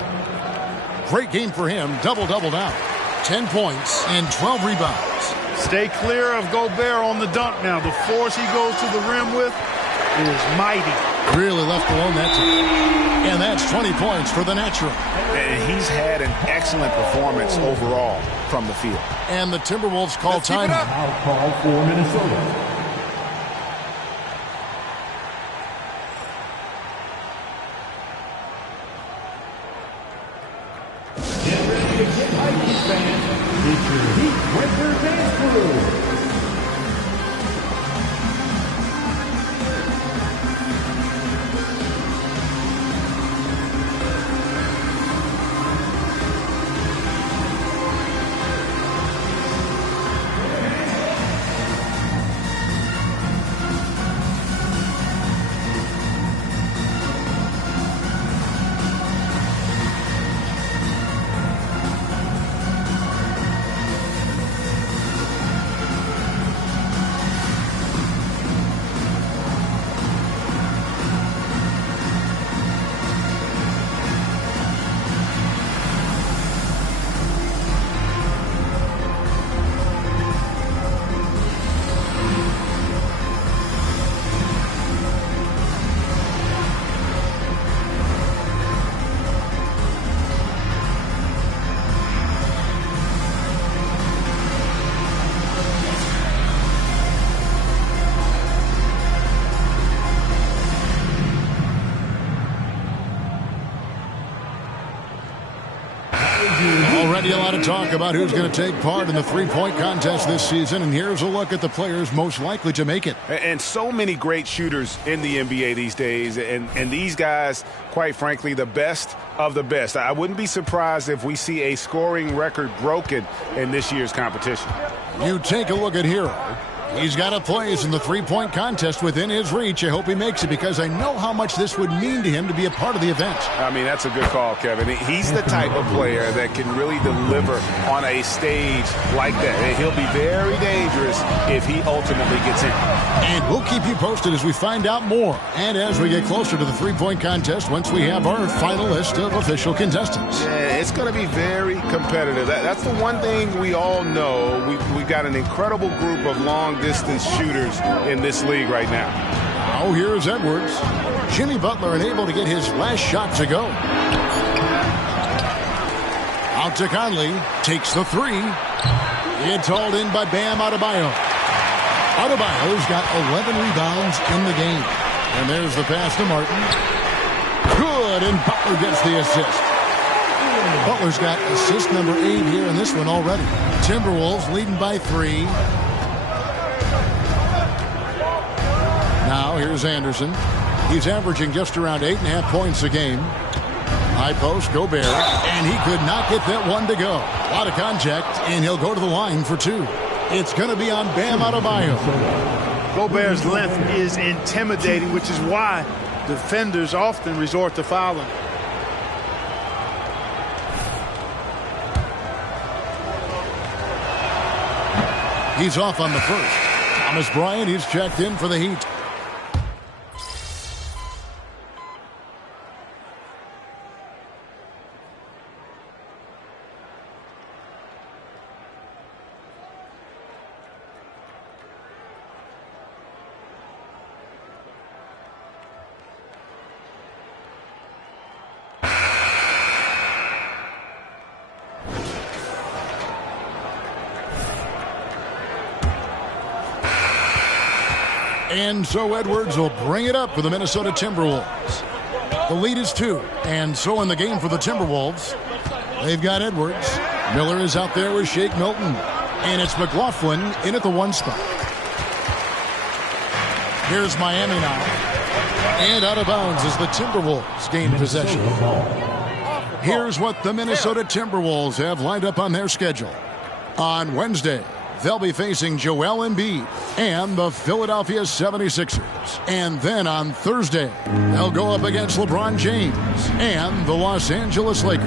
Great game for him. Double-double now. 10 points and 12 rebounds. Stay clear of Gobert on the dunk now. The force he goes to the rim with is mighty. Really left alone that time. And that's 20 points for the natural. And he's had an excellent performance overall from the field. And the Timberwolves call time. Foul call for Minnesota. Get ready to get hyped, Heat fans. It's your Heat Winter Dance Crew. Already a lot of talk about who's going to take part in the three-point contest this season, and here's a look at the players most likely to make it. And so many great shooters in the NBA these days, and these guys, quite frankly, the best of the best. I wouldn't be surprised if we see a scoring record broken in this year's competition. You take a look at Hero. He's got a place in the three-point contest within his reach. I hope he makes it because I know how much this would mean to him to be a part of the event. I mean, that's a good call, Kevin. He's the type of player that can really deliver on a stage like that. And he'll be very dangerous if he ultimately gets in. And we'll keep you posted as we find out more and as we get closer to the three-point contest once we have our final list of official contestants. Yeah, it's going to be very competitive. That's the one thing we all know. We've got an incredible group of long-distance shooters in this league right now. Now here's Edwards. Jimmy Butler unable to get his last shot to go. Out to Conley. Takes the three. It's hauled in by Bam Adebayo. Adebayo's got 11 rebounds in the game. And there's the pass to Martin. Good, and Butler gets the assist. Butler's got assist number 8 here in this one already. Timberwolves leading by 3. Now here's Anderson. He's averaging just around 8.5 points a game. High post, Gobert, and he could not get that one to go. A lot of contact, and he'll go to the line for 2. It's going to be on Bam Adebayo. Gobert's length is intimidating, which is why defenders often resort to fouling. He's off on the first. Thomas Bryant, he's checked in for the Heat. And so Edwards will bring it up for the Minnesota Timberwolves. The lead is 2. And so in the game for the Timberwolves, they've got Edwards. Miller is out there with Shake Milton. And it's McLaughlin in at the 1 spot. Here's Miami now. And out of bounds as the Timberwolves gain possession. Here's what the Minnesota Timberwolves have lined up on their schedule. On Wednesday, they'll be facing Joel Embiid and the Philadelphia 76ers. And then on Thursday, they'll go up against LeBron James and the Los Angeles Lakers.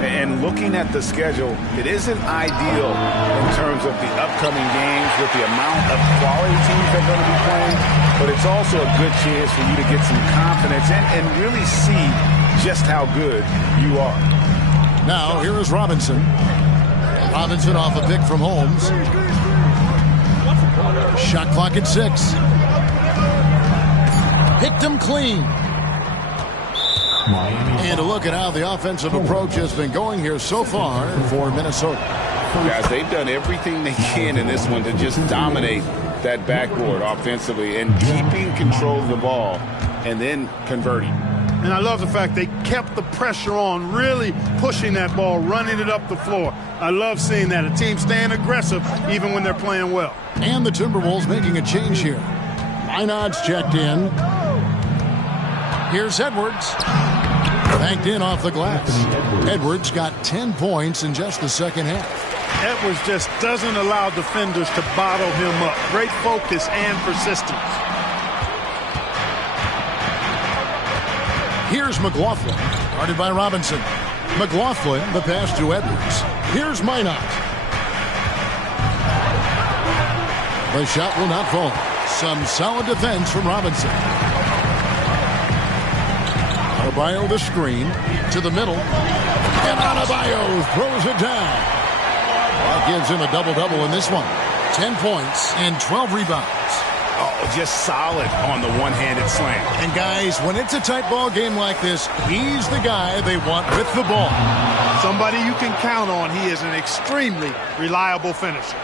And looking at the schedule, it isn't ideal in terms of the upcoming games with the amount of quality teams that are going to be playing, but it's also a good chance for you to get some confidence and really see just how good you are. Now, here is Robinson. Robinson off a pick from Holmes. Shot clock at 6. Picked him clean. And a look at how the offensive approach has been going here so far for Minnesota. Guys, they've done everything they can in this one to just dominate that backboard offensively and keeping control of the ball and then converting. And I love the fact they kept the pressure on, really pushing that ball, running it up the floor. I love seeing that. A team staying aggressive even when they're playing well. And the Timberwolves making a change here. Minot's checked in. Here's Edwards. Banked in off the glass. Edwards got 10 points in just the second half. Edwards just doesn't allow defenders to bottle him up. Great focus and persistence. Here's McLaughlin, guarded by Robinson. McLaughlin, the pass to Edwards. Here's Minot. The shot will not fall. Some solid defense from Robinson. Adebayo the screen to the middle. And Adebayo throws it down. That gives him a double-double in this one. 10 points and 12 rebounds. Oh, just solid on the one-handed slam. And guys, when it's a tight ball game like this, he's the guy they want with the ball. Somebody you can count on. He is an extremely reliable finisher.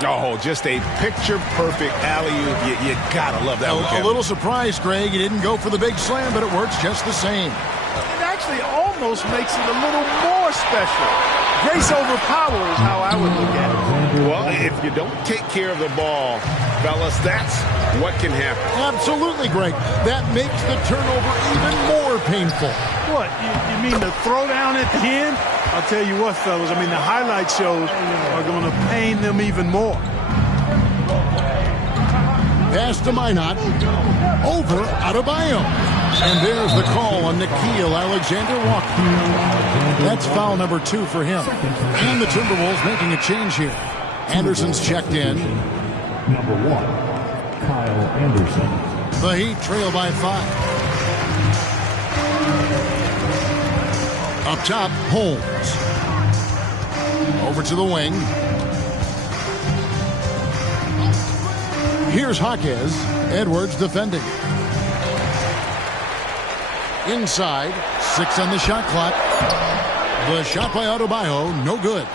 Oh, just a picture-perfect alley-oop. You gotta love that one, Kevin. A little surprised, Greg. He didn't go for the big slam, but it works just the same. It actually almost makes it a little more special. Grace over power is how I would look at it. Well, if you don't take care of the ball, fellas, that's what can happen. Absolutely, Greg. That makes the turnover even more painful. What, you mean the throwdown at the end? I'll tell you what, fellas, I mean, the highlight shows are going to pain them even more. Pass to Minot. Over Adebayo. And there's the call on Nickeil Alexander-Walker. That's foul number 2 for him. And the Timberwolves making a change here. Anderson's checked in. Number 1, Kyle Anderson. The Heat trail by 5. Up top, Holmes. Over to the wing. Here's Jaquez. Edwards defending. Inside, 6 on the shot clock. The shot by Adebayo, no good.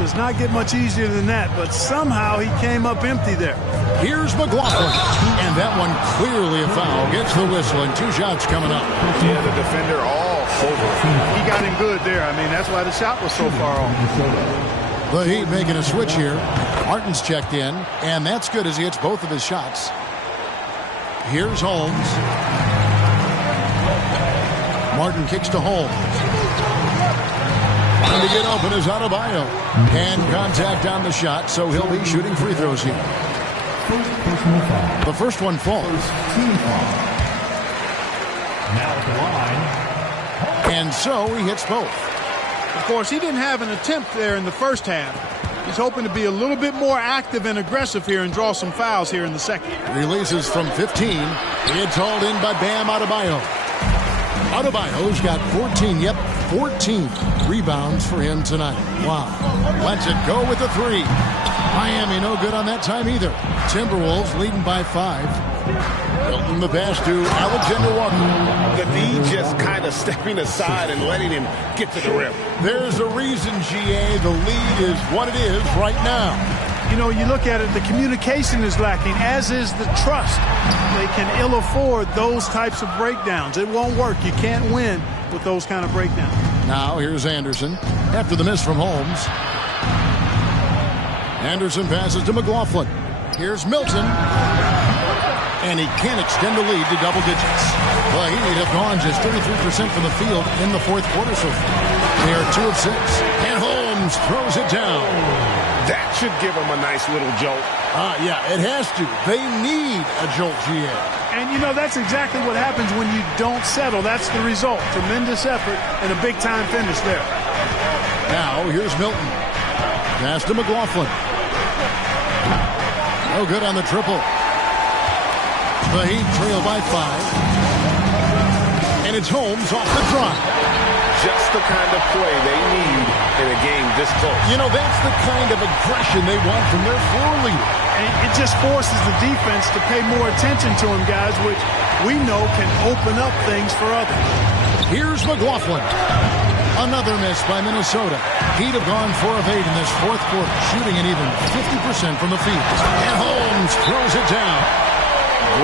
Does not get much easier than that, but somehow he came up empty there. Here's McLaughlin. And that one clearly a foul. Gets the whistle, and 2 shots coming up. Yeah, the defender all over. He got him good there. I mean, that's why the shot was so far off. The Heat making a switch here. Martin's checked in, and that's good as he hits both of his shots. Here's Holmes. Martin kicks to Holmes. Trying to get open is Adebayo. And contact on the shot, so he'll be shooting free throws here. The first one falls. Now at the line. And so he hits both. Of course, he didn't have an attempt there in the first half. He's hoping to be a little bit more active and aggressive here and draw some fouls here in the second. Releases from 15. It's hauled in by Bam Adebayo. Adebayo's got 14 rebounds for him tonight. Wow. Lets it go with the 3. Miami no good on that time either. Timberwolves leading by 5. Milton the pass to Alexander Walker. The D just kind of stepping aside and letting him get to the rim. There's a reason, GA, the lead is what it is right now. You know, you look at it, the communication is lacking, as is the trust. They can ill afford those types of breakdowns. It won't work. You can't win with those kind of breakdowns. Now here's Anderson after the miss from Holmes. Anderson passes to McLaughlin. Here's Milton. And he can't extend the lead to double digits. The Heat have gone just 33% from the field in the fourth quarter so far. They are 2 of 6. And Holmes throws it down. That should give them a nice little jolt. Yeah, it has to. They need a jolt, GA. And, you know, that's exactly what happens when you don't settle. That's the result. Tremendous effort and a big-time finish there. Now, here's Milton. Pass to McLaughlin. No good on the triple. The Heat trail by 5. And it's Holmes off the drive. Just the kind of play they need in a game this close. You know, that's the kind of aggression they want from their floor leader. And it just forces the defense to pay more attention to him, guys, which we know can open up things for others. Here's McLaughlin. Another miss by Minnesota. Heat have gone 4 of 8 in this fourth quarter, shooting an even 50% from the field. And Holmes throws it down.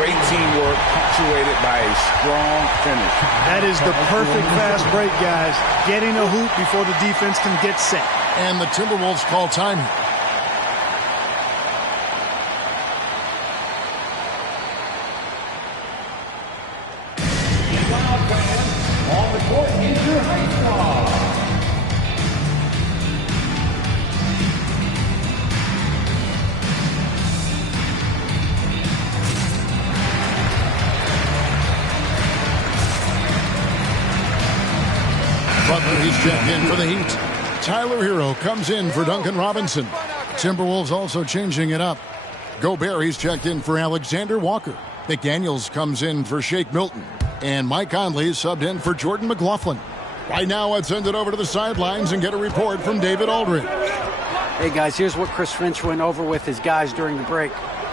Great teamwork, punctuated by a strong finish. That is the perfect fast break, guys. Getting a hoop before the defense can get set. And the Timberwolves call time. On the court is your high squad. Butler, he's checked in for the Heat. Tyler Hero comes in for Duncan Robinson. Timberwolves also changing it up. Gobert, he's checked in for Alexander Walker. McDaniels comes in for Shake Milton. And Mike Conley is subbed in for Jordan McLaughlin. Right now, let's send it over to the sidelines and get a report from David Aldridge. Hey, guys, here's what Chris Finch went over with his guys during the break.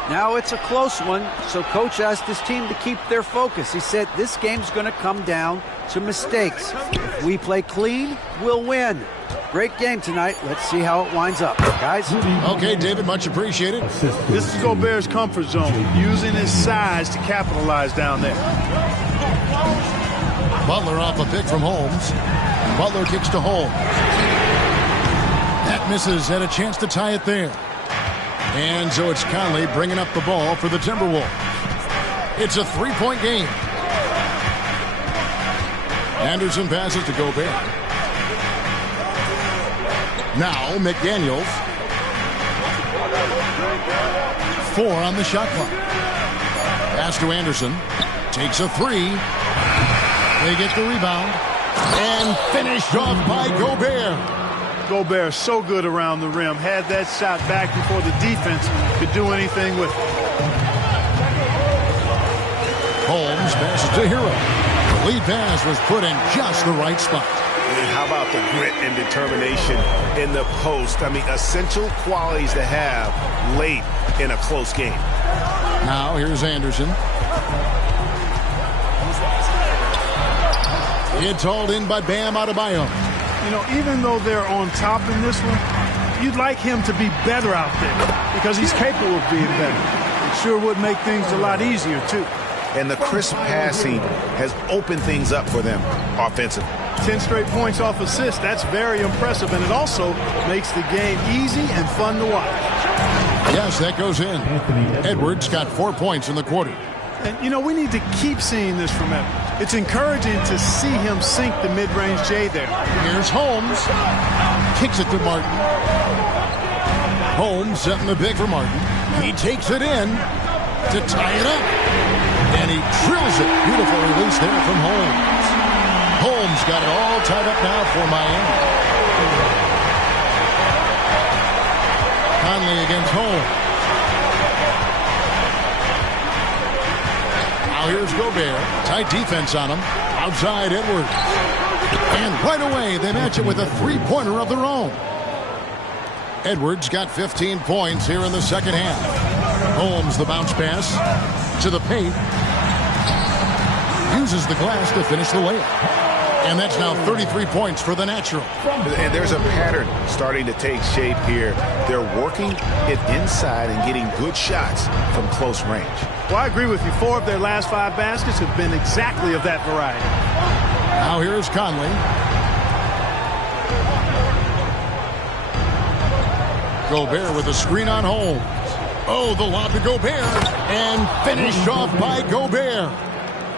Now it's a close one, so Coach asked his team to keep their focus. He said this game's going to come down to mistakes. If we play clean, we'll win. Great game tonight. Let's see how it winds up, guys. Okay, David, much appreciated. This is Gobert's comfort zone, using his size to capitalize down there. Butler off a pick from Holmes. Butler kicks to Holmes. That misses. Had a chance to tie it there. And so it's Conley bringing up the ball for the Timberwolves. It's a 3-point game. Anderson passes to Gobert. Now McDaniels. 4 on the shot clock. Pass to Anderson. Takes a 3. They get the rebound. And finished off by Gobert. Gobert so good around the rim. Had that shot back before the defense could do anything with it. Holmes passes to Hero. The lead pass was put in just the right spot. And how about the grit and determination in the post? I mean, essential qualities to have late in a close game. Now here's Anderson. It's hauled in by Bam Adebayo. You know, even though they're on top in this one, you'd like him to be better out there because he's capable of being better. It sure would make things a lot easier, too. And the crisp passing has opened things up for them offensively. 10 straight points off assists. That's very impressive, and it also makes the game easy and fun to watch. Yes, that goes in. Edwards got 4 points in the quarter. And, you know, we need to keep seeing this from Edwards. It's encouraging to see him sink the mid-range J there. Here's Holmes. Kicks it to Martin. Holmes setting the pick for Martin. He takes it in to tie it up. And he drills it. Beautiful release there from Holmes. Holmes got it all tied up now for Miami. Conley against Holmes. Now here's Gobert. Tight defense on him. Outside Edwards. And right away they match it with a three-pointer of their own. Edwards got 15 points here in the second half. Holmes the bounce pass to the paint. Uses the glass to finish the layup. And that's now 33 points for the natural. And there's a pattern starting to take shape here. They're working it inside and getting good shots from close range. Well, I agree with you. 4 of their last 5 baskets have been exactly of that variety. Now here's Conley. Gobert with a screen on Holmes. Oh, the lob to Gobert. And finished off by Gobert.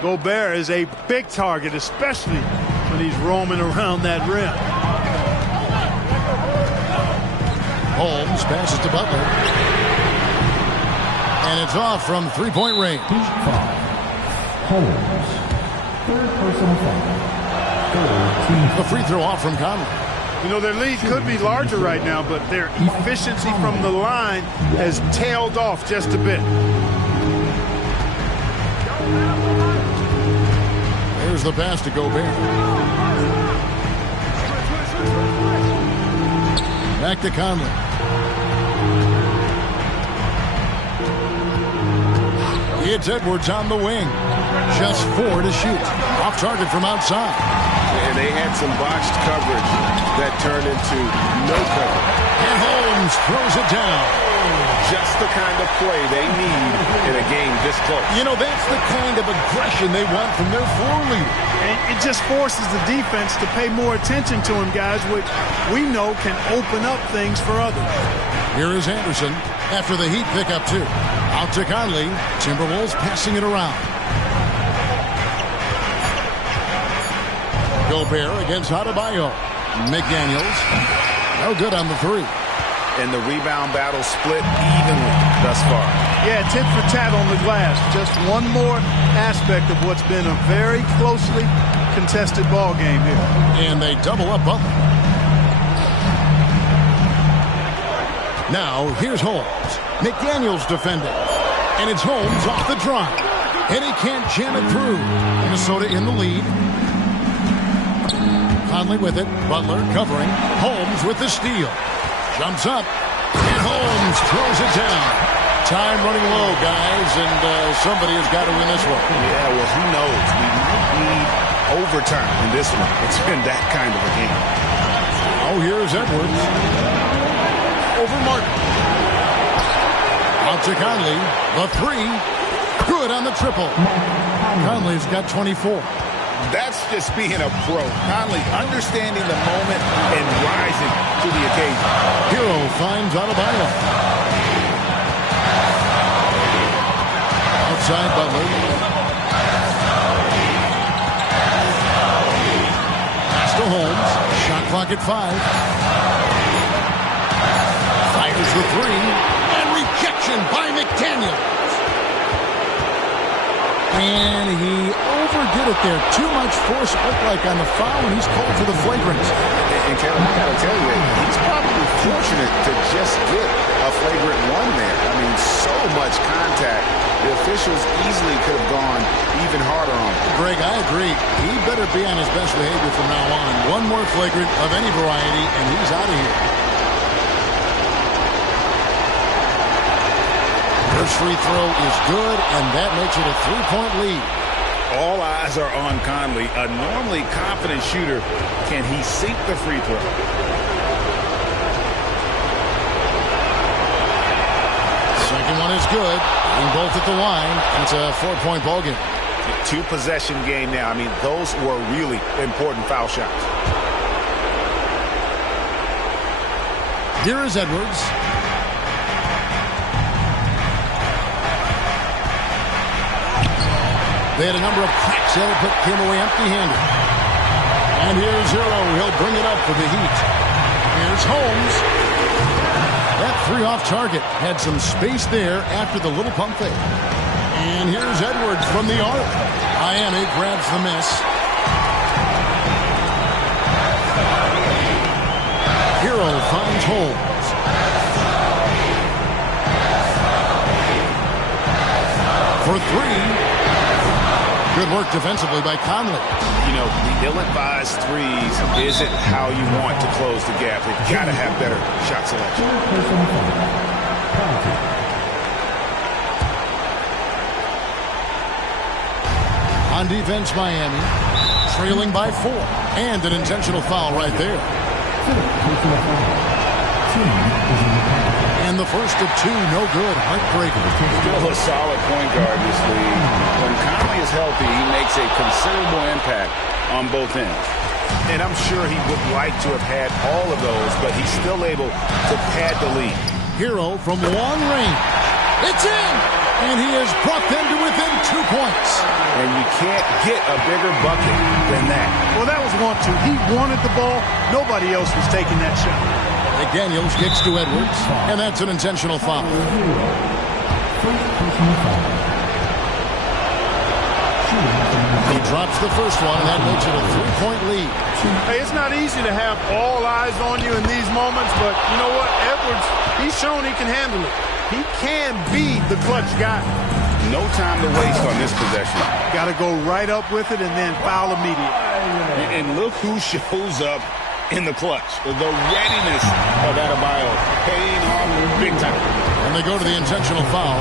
Gobert is a big target, especially when he's roaming around that rim. Holmes passes to Butler. And it's off from three-point range. Holmes. Third personal foul. Third team. The free throw off from Conley. You know, their lead could be larger right now, but their efficiency from the line has tailed off just a bit. There's the pass to Gobert. Back to Conley. It's Edwards on the wing. Just 4 to shoot. Off target from outside. And they had some botched coverage that turned into no cover. And Holmes throws it down. Just the kind of play they need in a game this close. You know, that's the kind of aggression they want from their floor leader. And it just forces the defense to pay more attention to him, guys, which we know can open up things for others. Here is Anderson after the Heat pick up 2. Out to Conley. Timberwolves passing it around. Gobert against Adebayo. McDaniels. No good on the 3. And the rebound battle split evenly thus far. Yeah, tit for tat on the glass. Just one more aspect of what's been a very closely contested ball game here. And they double up Butler. Now, here's Holmes. McDaniels defending. And it's Holmes off the drive. And he can't jam it through. Minnesota in the lead. Conley with it. Butler covering. Holmes with the steal. Jumps up. And Holmes throws it down. Time running low, guys, and somebody has got to win this one. Yeah, well, who knows? We might need overtime in this one. It's been that kind of a game. Oh, here's Edwards. Over Martin. Out to Conley. The 3. Good on the triple. Conley's got 24. That's just being a pro. Conley understanding the moment and rising to the occasion. Hero finds Adebayo. Outside Butler. Pass to Holmes. Shot clock at 5. Fires the 3. And rejection by McDaniels. And he overdid it there. Too much force, it looked like, on the foul, and he's called for the flagrant. And Kevin, I got to tell you, he's probably fortunate to just get a flagrant 1 there. I mean, so much contact. The officials easily could have gone even harder on him. Greg, I agree. He better be on his best behavior from now on. One more flagrant of any variety, and he's out of here. First free throw is good, and that makes it a 3-point lead. All eyes are on Conley, a normally confident shooter. Can he sink the free throw? Second one is good. Getting both at the line. It's a 4-point ball game. 2-possession game now. I mean, those were really important foul shots. Here is Edwards. They had a number of cracks there that came away empty-handed. And here's Hero. He'll bring it up for the Heat. Here's Holmes. That 3 off target. Had some space there after the little pump fake. And here's Edwards from the arc. Miami grabs the miss. Hero finds Holmes. For 3. Good work defensively by Conley. You know, the ill-advised threes isn't how you want to close the gap. They've got to have better shot selection. On defense, Miami trailing by 4. And an intentional foul right there. And the first of 2, no good. Heartbreaker. Still a solid point guard in this league. When Conley is healthy, he makes a considerable impact on both ends. And I'm sure he would like to have had all of those, but he's still able to pad the lead. Hero from long range. It's in! And he has brought them to within 2 points. And you can't get a bigger bucket than that. Well, that was 1-2. He wanted the ball. Nobody else was taking that shot. McDaniels kicks to Edwards, and that's an intentional foul. He drops the first one, and that makes it a 3-point lead. Hey, it's not easy to have all eyes on you in these moments, but you know what? Edwards, he's shown he can handle it. He can be the clutch guy. No time to waste on this possession. Got to go right up with it and then foul immediately. And look who shows up in the clutch. The readiness of Adebayo paying off big time. And they go to the intentional foul.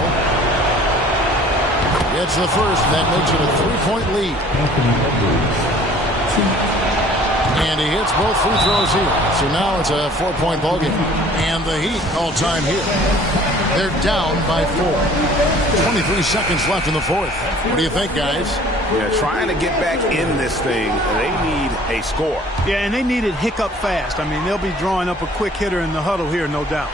Gets the first, and that makes it a 3-point lead. And he hits both free throws here. So now it's a 4-point ball game. And the Heat all-time here. They're down by 4. 23 seconds left in the fourth. What do you think, guys? Yeah, trying to get back in this thing, they need a score. Yeah, and they need it hiccup fast. I mean, they'll be drawing up a quick hitter in the huddle here, no doubt.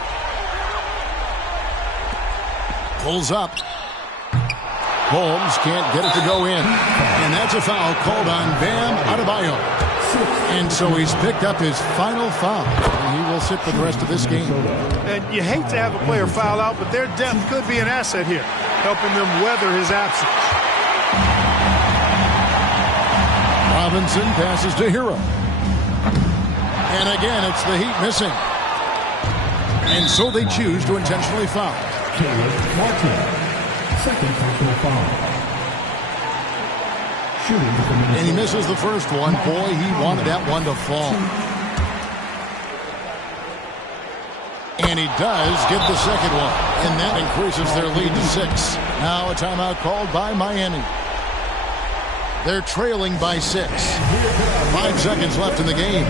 Pulls up. Holmes can't get it to go in. And that's a foul called on Bam Adebayo. And so he's picked up his final foul. And he will sit for the rest of this game. And you hate to have a player foul out, but their depth could be an asset here, helping them weather his absence. Robinson passes to Hero. And again, it's the Heat missing. And so they choose to intentionally foul. Caleb Martin. Second personal foul. And he misses the first one. Boy, he wanted that one to fall. And he does get the second one. And that increases their lead to 6. Now a timeout called by Miami. They're trailing by 6. 5 seconds left in the game.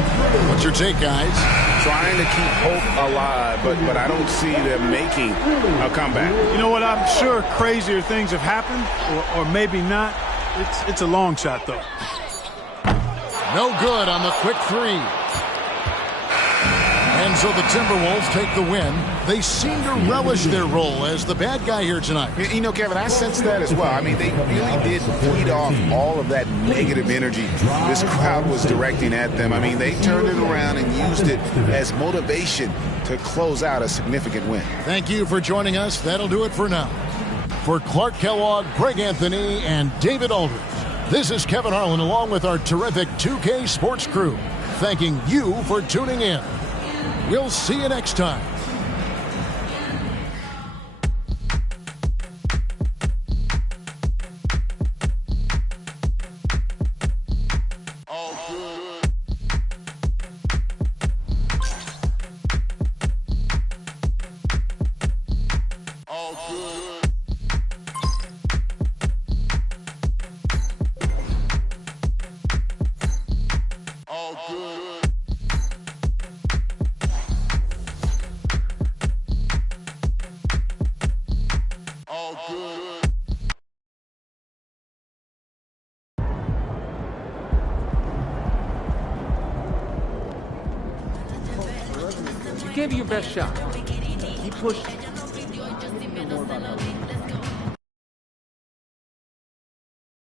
What's your take, guys? Trying to keep hope alive, but I don't see them making a comeback. You know what? I'm sure crazier things have happened, or maybe not. It's a long shot, though. No good on the quick three. And so the Timberwolves take the win. They seem to relish their role as the bad guy here tonight. You know, Kevin, I sense that as well. I mean, they really did feed off all of that negative energy this crowd was directing at them. I mean, they turned it around and used it as motivation to close out a significant win. Thank you for joining us. That'll do it for now. For Clark Kellogg, Greg Anthony, and David Aldridge, this is Kevin Harlan along with our terrific 2K Sports crew, thanking you for tuning in. We'll see you next time. You gave it your best shot. Keep pushing.